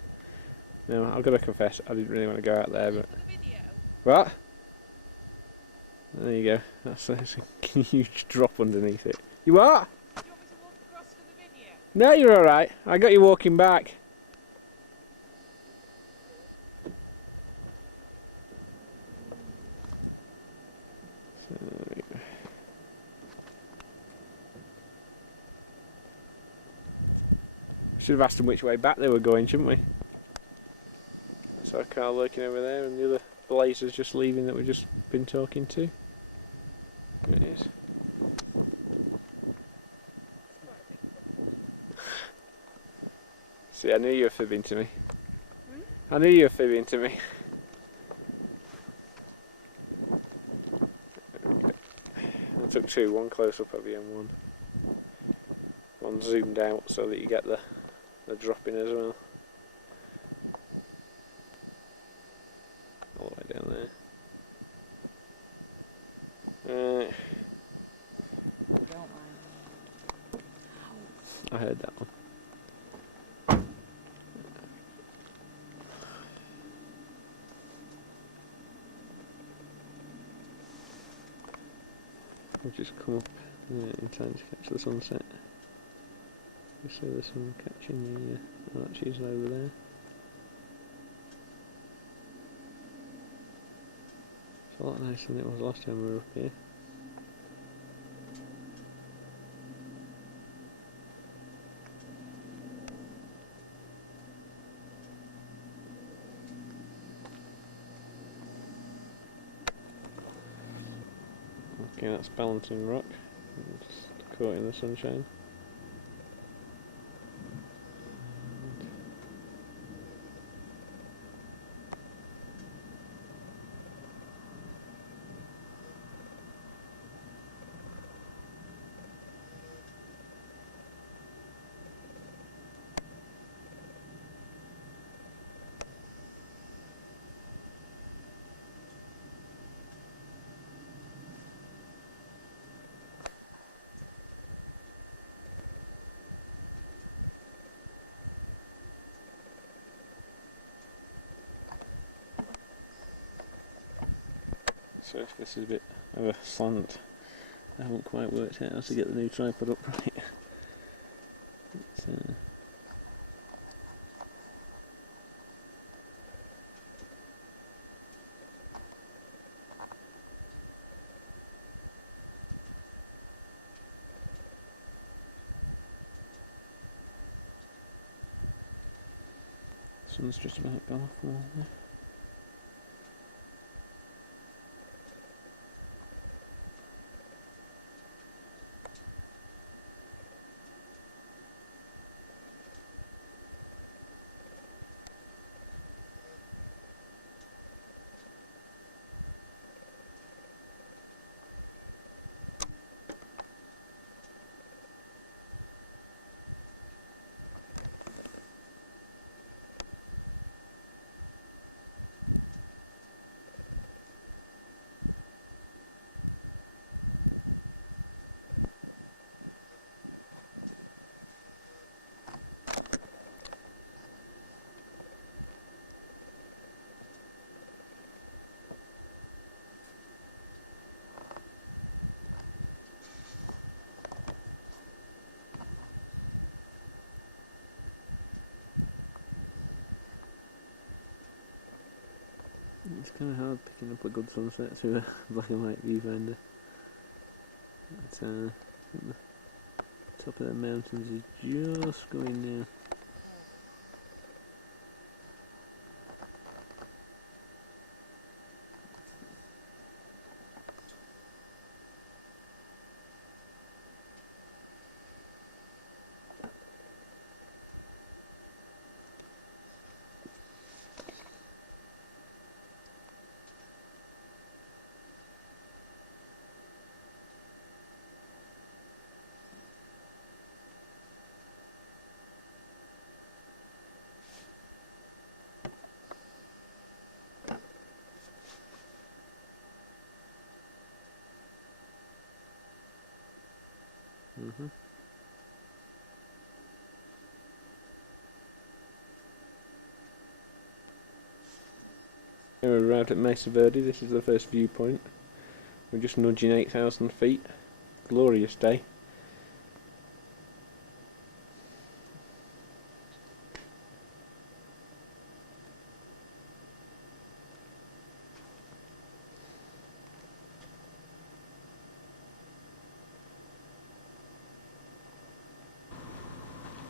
Now I've got to confess, I didn't really want to go out there, but what? There you go. That's a huge drop underneath it. You what? No, you're alright. I got you walking back. Should have asked them which way back they were going, shouldn't we? So a car lurking over there and the other blazers just leaving that we've just been talking to. There it is. See, I knew you were fibbing to me. I knew you were fibbing to me. Okay. I took two, one close up of you and one zoomed out so that you get the drop in as well. All the way down there. I heard that one. We've just come up in time to catch the sunset. You see the sun catching the arches over there. It's a lot nicer than it was last time we were up here. Okay, that's Balancing Rock. It's caught in the sunshine. So if this is a bit of a slant, I haven't quite worked out how to get the new tripod up right. Sun's just about gone off the wall there. It's kind of hard picking up a good sunset through a black and white viewfinder. But, the top of the mountains is just going down. We're arrived at Mesa Verde. This is the first viewpoint. We're just nudging 8,000 feet. Glorious day.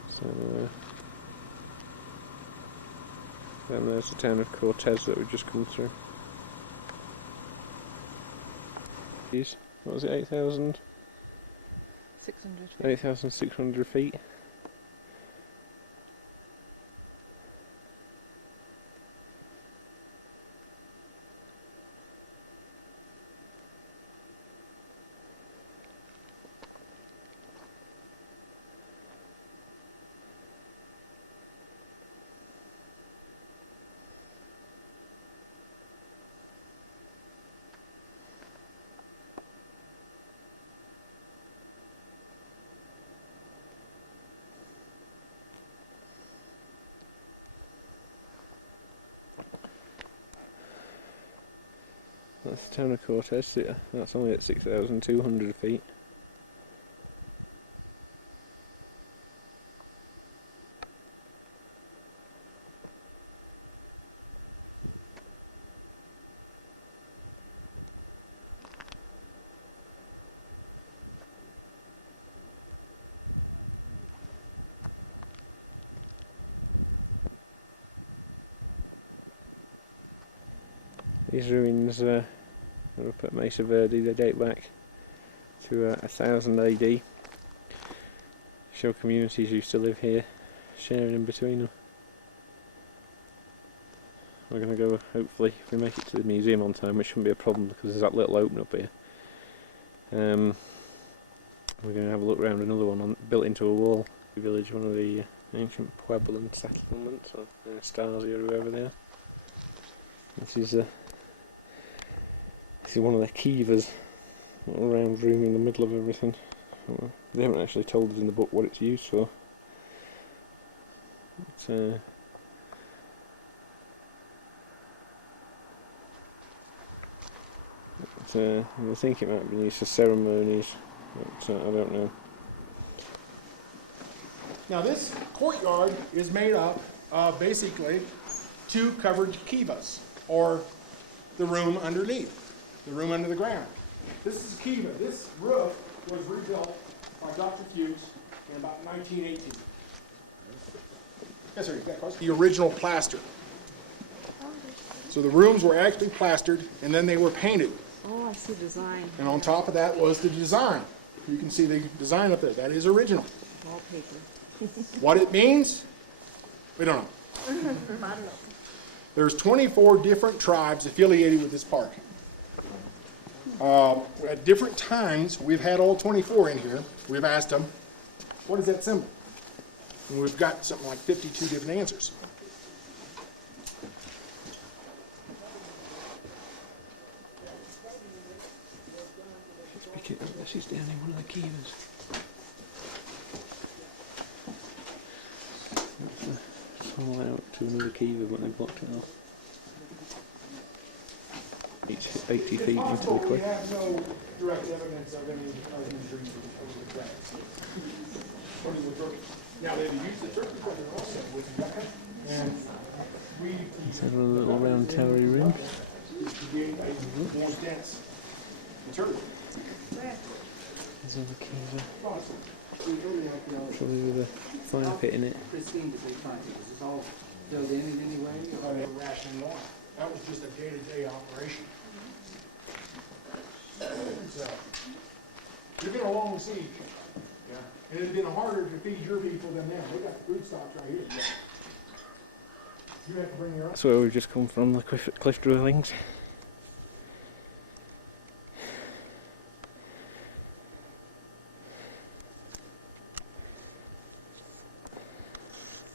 So, and there's the town of Cortez that we've just come through. What was it, 8,000? 600 feet. 8,600 feet. That's the town of Cortez. That's only at 6,200 feet. These ruins are up at Mesa Verde. They date back to 1000 AD. Show communities used to live here, sharing in between them. We're going to go, hopefully, if we make it to the museum on time, which shouldn't be a problem because there's that little open up here. We're going to have a look around another one built into a wall. Village, one of the ancient Puebloan settlements, or Anastasia, or whoever they are. This is one of the kivas, little round room in the middle of everything. Well, they haven't actually told us in the book what it's used for. I think it might have been used for ceremonies, but I don't know. Now this courtyard is made up of basically two covered kivas, or the room underneath, the room under the ground. This is a kiva. This roof was rebuilt by Dr. Fuchs in about 1918. Yes, sir, you got a question? The original plaster. So the rooms were actually plastered, and then they were painted. Oh, I see design. And on top of that was the design. You can see the design up there. That is original. Wallpaper. What it means, we don't know. I don't know. There's 24 different tribes affiliated with this park. At different times, we've had all 24 in here. We've asked them, what is that symbol? And we've got something like 52 different answers. This is down in one of the kivas. It's all out to another kiva, but they blocked it off. Each 80 feet into the We cliff. have no direct evidence of any injuries over the tracks. Now, they used the turkey feather also with and Let's have a little round towery room. is to create a more dense material. There's another kiva. Probably with a fire pit in it. Pristine to be planted. Is this all filled in any way? They were rationing water. That was just a day-to-day operation. So, you've been a long siege. Yeah. And it's been harder to feed your people than them. They got the food stocks right here. You have to bring your own. That's where we've just come from, the cliff dwellings.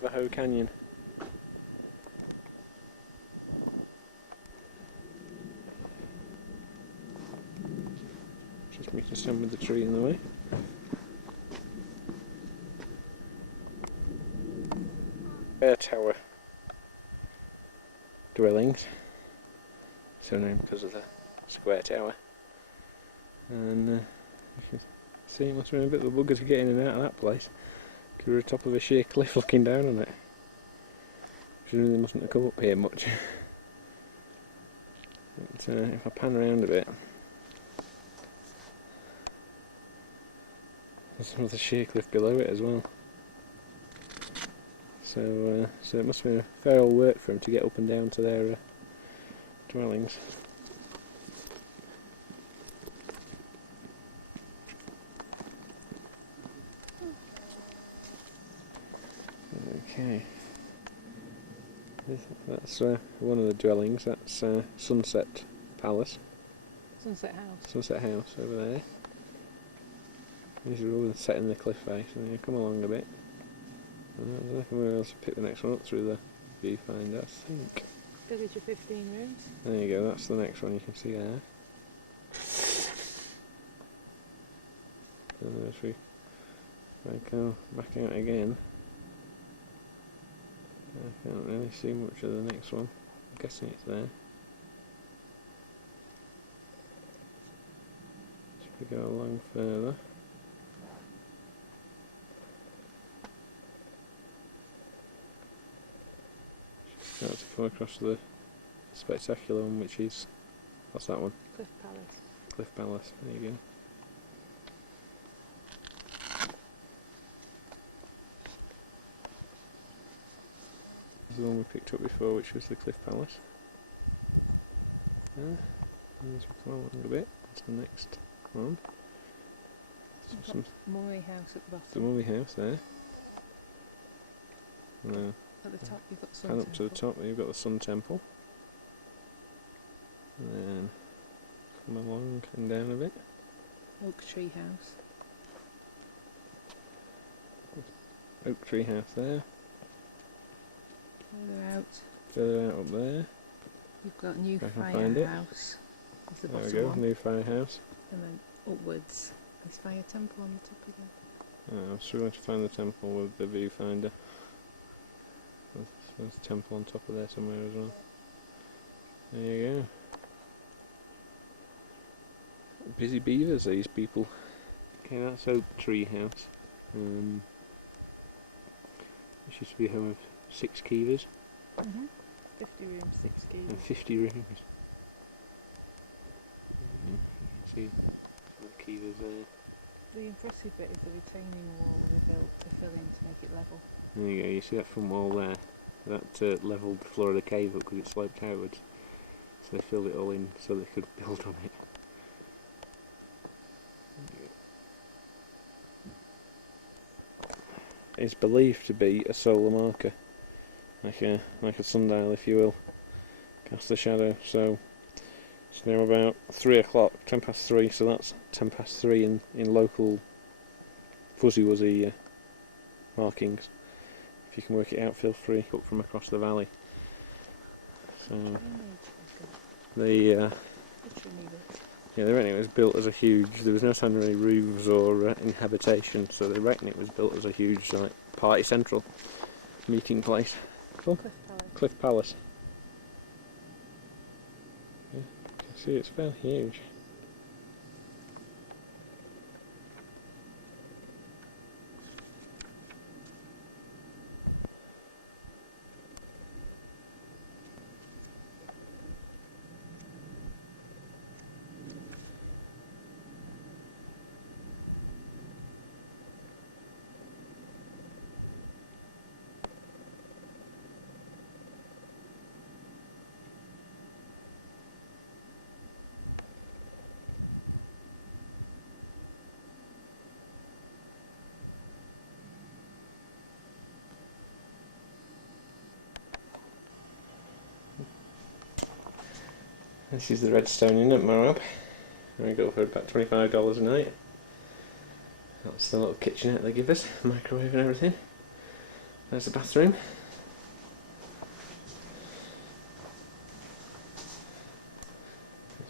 Vaho Canyon. Just me to stand with the tree in the way. Air Tower dwellings, so named because of the square tower, and you can see it must have been a bit of a bugger to get in and out of that place. You're at the top of a sheer cliff looking down on it. Presumably they mustn't have come up here much. But if I pan around a bit, there's some of the sheer cliff below it as well. So it must have been a fair old work for them to get up and down to their dwellings. Okay, that's one of the dwellings. That's Sunset Palace. Sunset House. Sunset House over there. These are all set in the cliff face, and you come along a bit. I reckon we'll also pick the next one up through the viewfinder, I think. Because it's your 15 rooms. There you go, that's the next one you can see there. And if we go back out again, I can't really see much of the next one. I'm guessing it's there. If we go along further. Start to come across the spectacular one, which is, what's that one? Cliff Palace. Cliff Palace, there you go. This is the one we picked up before, which was the Cliff Palace. And as we come along a bit, that's the next one. You've got Murray House at the bottom. The Mummy House there. And At the top you've got Sun pan up to the Temple. top, you've got the Sun Temple. And then come along and down a bit. Oak Tree House. Oak Tree House there. Further out Further out up there. you've got New If I can find it. Firehouse. That's the There we bottom go, one. new firehouse. And then upwards there's Fire Temple on the top again. I'm struggling to find the temple with the viewfinder. There's a temple on top of there somewhere as well. There you go. Busy beavers, these people. Okay, that's Oak Tree House. This used to be home of 6 kivas 50 rooms, 6 keys. and 50 rooms. You can see some of the kivas there. The impressive bit is the retaining wall they built to fill in to make it level. There you go, you see that front wall there? That levelled the floor of the cave up because it sloped outwards. So they filled it all in so they could build on it. It's believed to be a solar marker, like a sundial, if you will, cast the shadow. So it's now about 3 o'clock, 10 past 3. So that's 10 past 3 in local fuzzy wuzzy markings. If you can work it out, feel free. Up from across the valley. So they reckon it was built as a huge. There was no sign of any roofs or inhabitation, so they reckon it was built as a huge like party central meeting place. Cool. Cliff Palace. Cliff Palace. Yeah, you can see it's fairly huge. This is the Redstone Inn at Moab. We go for about $25 a night. That's the little kitchenette they give us, microwave and everything. There's the bathroom.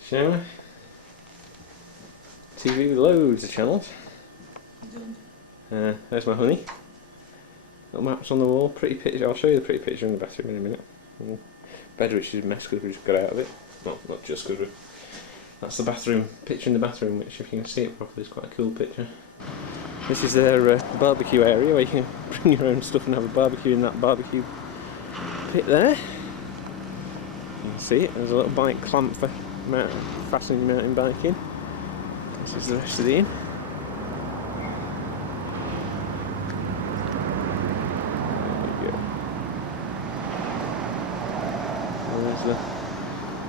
Shower. TV with loads of channels. There's my honey. Little maps on the wall, pretty picture. I'll show you the pretty picture in the bathroom in a minute. Bed which is a mess because we just got out of it. Well, not just because we... That's the bathroom, picture in the bathroom, which if you can see it properly is quite a cool picture. This is their barbecue area where you can bring your own stuff and have a barbecue in that barbecue pit there. You can see it, there's a little bike clamp for fastening mountain biking. This is the rest of the inn. There's the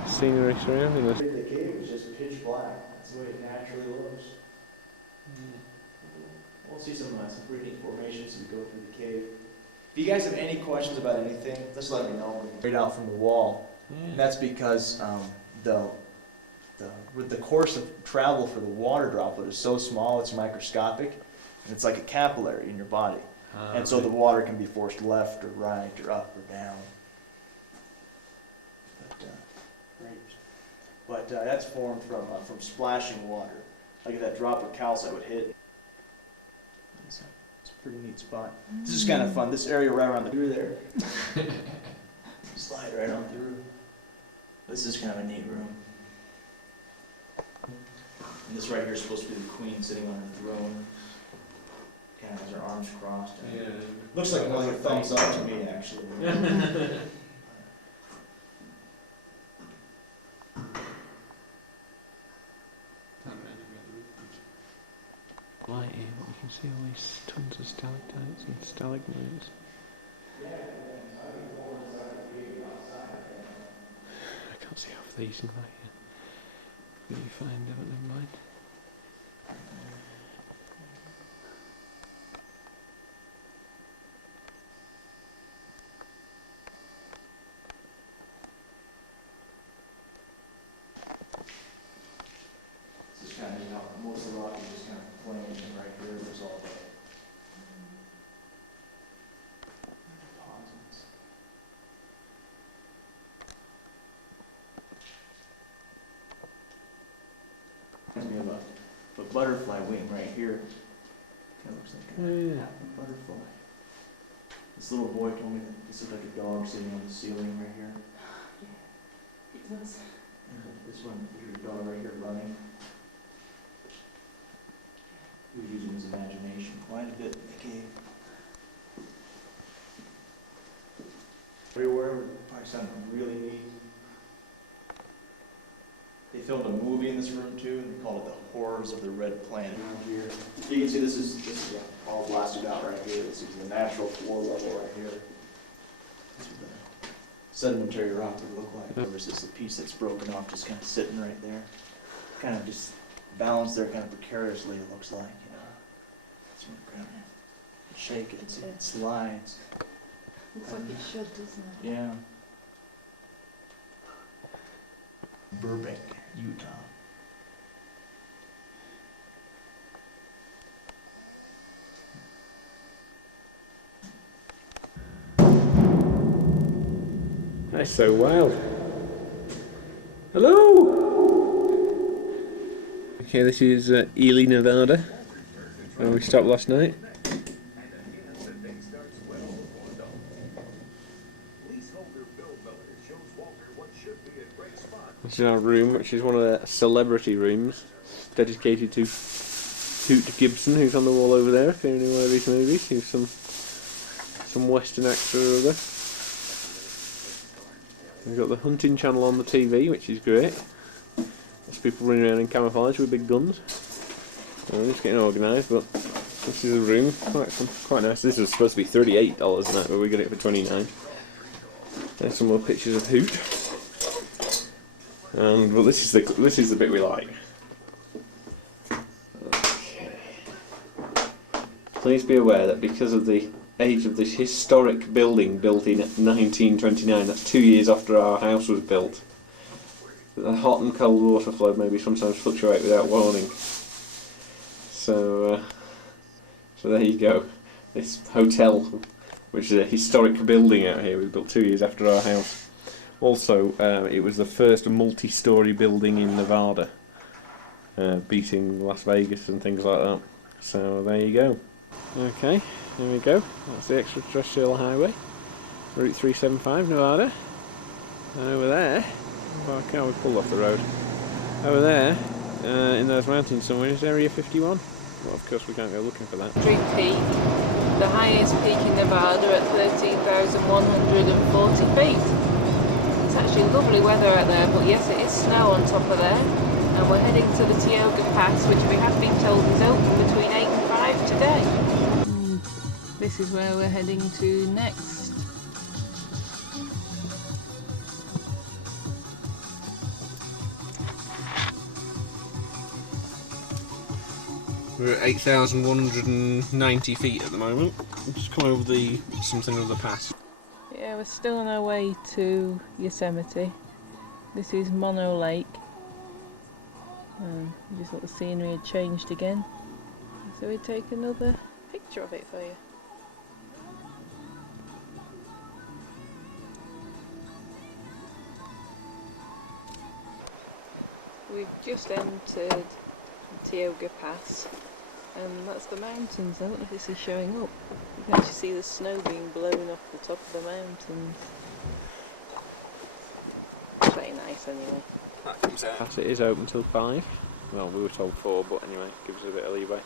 scenery surrounding us. The cave was just pitch black. That's the way it naturally looks. We'll see some pretty neat formations as we go through the cave. If you guys have any questions about anything, just let me know. Right out from the wall. And that's because the course of travel for the water droplet is so small, it's microscopic, and it's like a capillary in your body. And so the water can be forced left or right or up or down. But that's formed from splashing water. Like if that drop of calcite would hit. It's a pretty neat spot. This is kind of fun. This area right around the through there. Slide right on through. This is kind of a neat room. And this right here is supposed to be the queen sitting on her throne. Kind of has her arms crossed. Yeah. Looks like one of your thumbs up to me, actually. Light here, but you can see all these tons of stalactites and stalagmites. I can't see half these in light here. Really fine, but never mind. This is kind of how most of the rock is just kind of plain, and right here there's all the deposits. Reminds me of a butterfly wing right here. Kind of looks like a butterfly. This little boy told me that this looked like a dog sitting on the ceiling right here. It does. And this one, there's a dog right here running. He was using his imagination quite a bit in the cave. Everywhere would probably sound really neat. They filmed a movie in this room too, and they called it The Horrors of the Red Planet. Here, you can see this is all blasted out right here. This is the natural floor level right here. This is what the sedimentary rock would look like. There's this piece that's broken off, just kind of sitting right there, kind of just balanced there, kind of precariously. It looks like, you know. It's kind of shake it, it slides. Looks like it should, doesn't it? Yeah. Burbank, Utah. That's so wild. Hello! Okay, this is Ely, Nevada, where we stopped last night. This is our room, which is one of the celebrity rooms, dedicated to Hoot Gibson, who's on the wall over there, if you're in one of these movies. He's some Western actor or other. We've got the hunting channel on the TV, which is great. There's people running around in camouflage with big guns. We're just getting organised, but this is a room, quite nice. This was supposed to be $38 a night, but we got it for $29. There's some more pictures of Hoot. And well, this is the bit we like. Okay. Please be aware that because of the age of this historic building built in 1929, that's 2 years after our house was built, the hot and cold water flow maybe sometimes fluctuate without warning. So there you go. This hotel, which is a historic building out here, we built 2 years after our house. Also, it was the first multi-storey building in Nevada, beating Las Vegas and things like that. So there you go. Okay, there we go. That's the extraterrestrial highway, Route 375, Nevada. And over there, well, we pulled off the road. Over there, in those mountains somewhere, is Area 51. Well, of course we can't go looking for that. Dream Peak, the highest peak in Nevada at 13,140 feet. It's actually lovely weather out there, but yes, it is snow on top of there. And we're heading to the Tioga Pass, which we have been told is open between 8 and 5 today. This is where we're heading to next. We're at 8,190 feet at the moment. We've just come over something of the pass. Yeah, we're still on our way to Yosemite. This is Mono Lake. You just thought the scenery had changed again. So we take another picture of it for you. We've just entered Tioga Pass, and that's the mountains. I don't know if this is showing up. You can actually see the snow being blown off the top of the mountains. It's very nice anyway. That comes out. Pass it is open till 5. Well, we were told 4, but anyway, gives us a bit of leeway.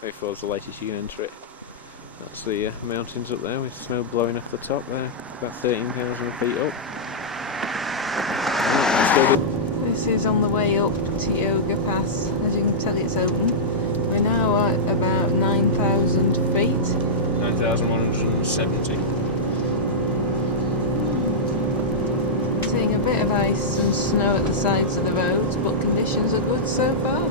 Maybe 4 is the latest you can enter it. That's the mountains up there with snow blowing off the top there, about 13,000 feet up. This is on the way up Tioga Pass. As you can tell, it's open. We're now at about 9,000 feet. 9,170. Seeing a bit of ice and snow at the sides of the roads, but conditions are good so far.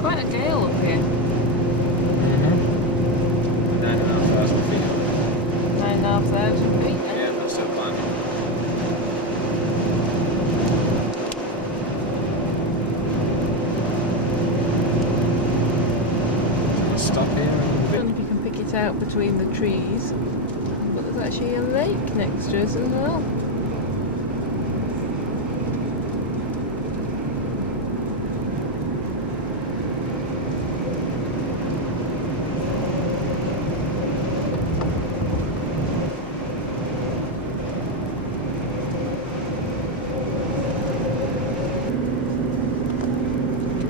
Quite a gale up here. 9,500 feet. 9,500 feet. Yeah, that's still climbing. Stop here. I don't know if you can pick it out between the trees, but there's actually a lake next to us as well.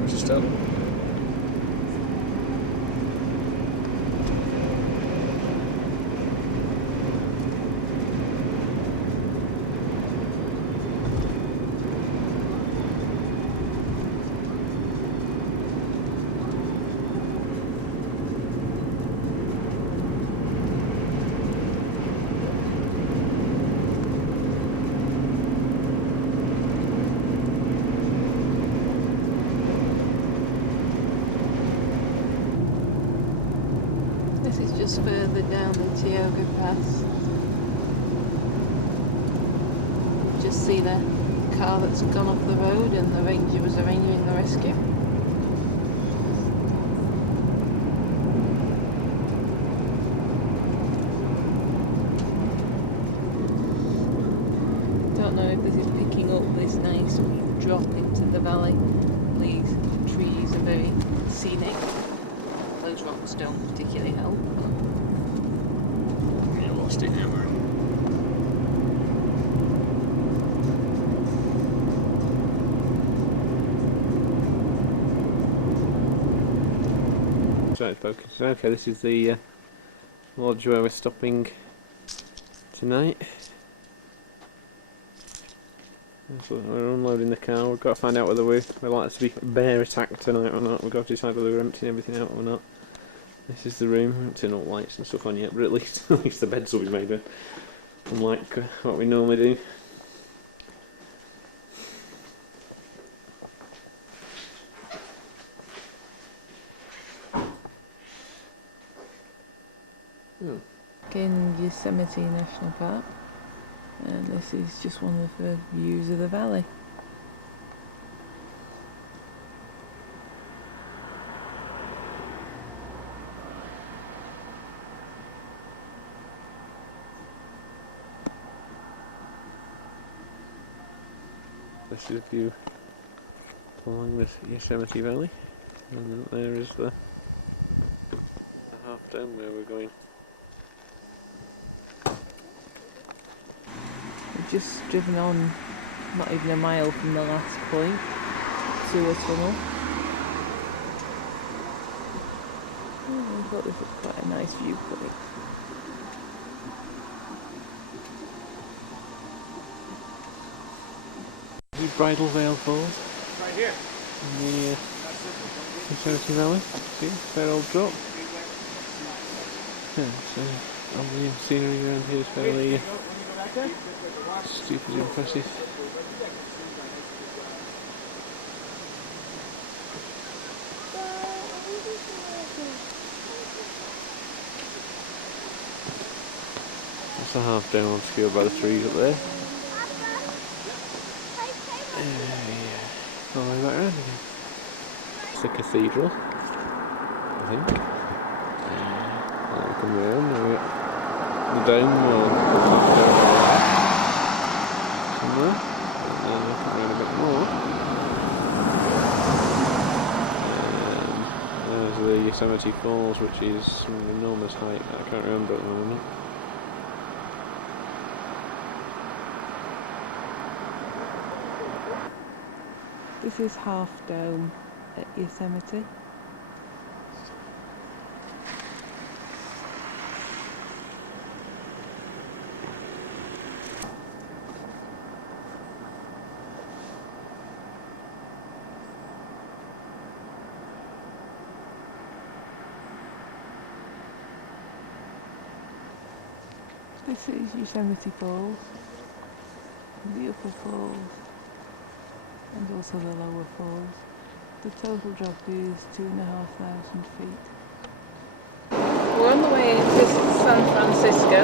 Just up. This is just further down the Tioga Pass. Just see the car that's gone off the road and the ranger was arranging the rescue. Don't know if this is picking up this nice drop into the valley. These trees are very scenic. Those rocks don't particularly help. You lost it now, Mary. So it's focused. Okay, this is the lodge where we're stopping tonight. So we're unloading the car. We've got to find out whether we're likely to be bear attacked tonight or not. We've got to decide whether we're emptying everything out or not. This is the room. We haven't turned all lights and stuff on yet, but at least the beds will be made up, unlike what we normally do. In Yosemite National Park, and this is just one of the views of the valley. This is a view along the Yosemite Valley, and there is the Half Dome where we're going. We've just driven on not even a mile from the last point to a tunnel. I thought this was quite a nice viewpoint. Bridal Veil Falls Right here. in the Yosemite Valley. See, fair old drop. Yeah, so all the scenery around here is fairly stupidly impressive. That's a Half Dome obscured by the trees up there. All the way back around again. It's a cathedral, I think. Come round, now we got the dome or the Half Dome somewhere. And then we come around a bit more. And there's the Yosemite Falls, which is an enormous height. I can't remember at the moment. This is Half Dome at Yosemite. This is Yosemite Falls, the upper falls, and also the lower falls. The total drop is 2,500 feet. We're on the way to San Francisco,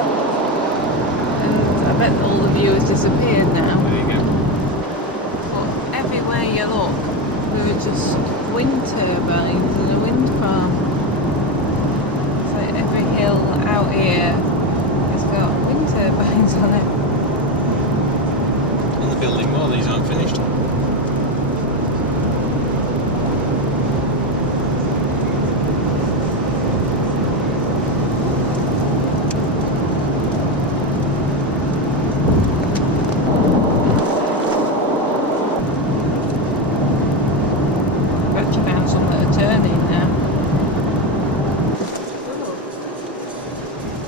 and I bet all the view has disappeared now. There you go. But everywhere you look, there are just wind turbines and a wind farm. So every hill out here has got wind turbines on it. And they're building more, these aren't finished.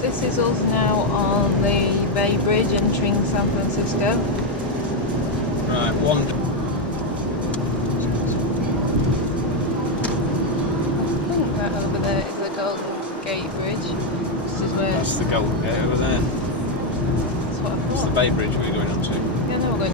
This is us now on the Bay Bridge entering San Francisco. Right, one. I think that over there is the Golden Gate Bridge. This is where. That's the Golden Gate over there. That's what I It's thought. the Bay Bridge we're going on to. Yeah, no, we're going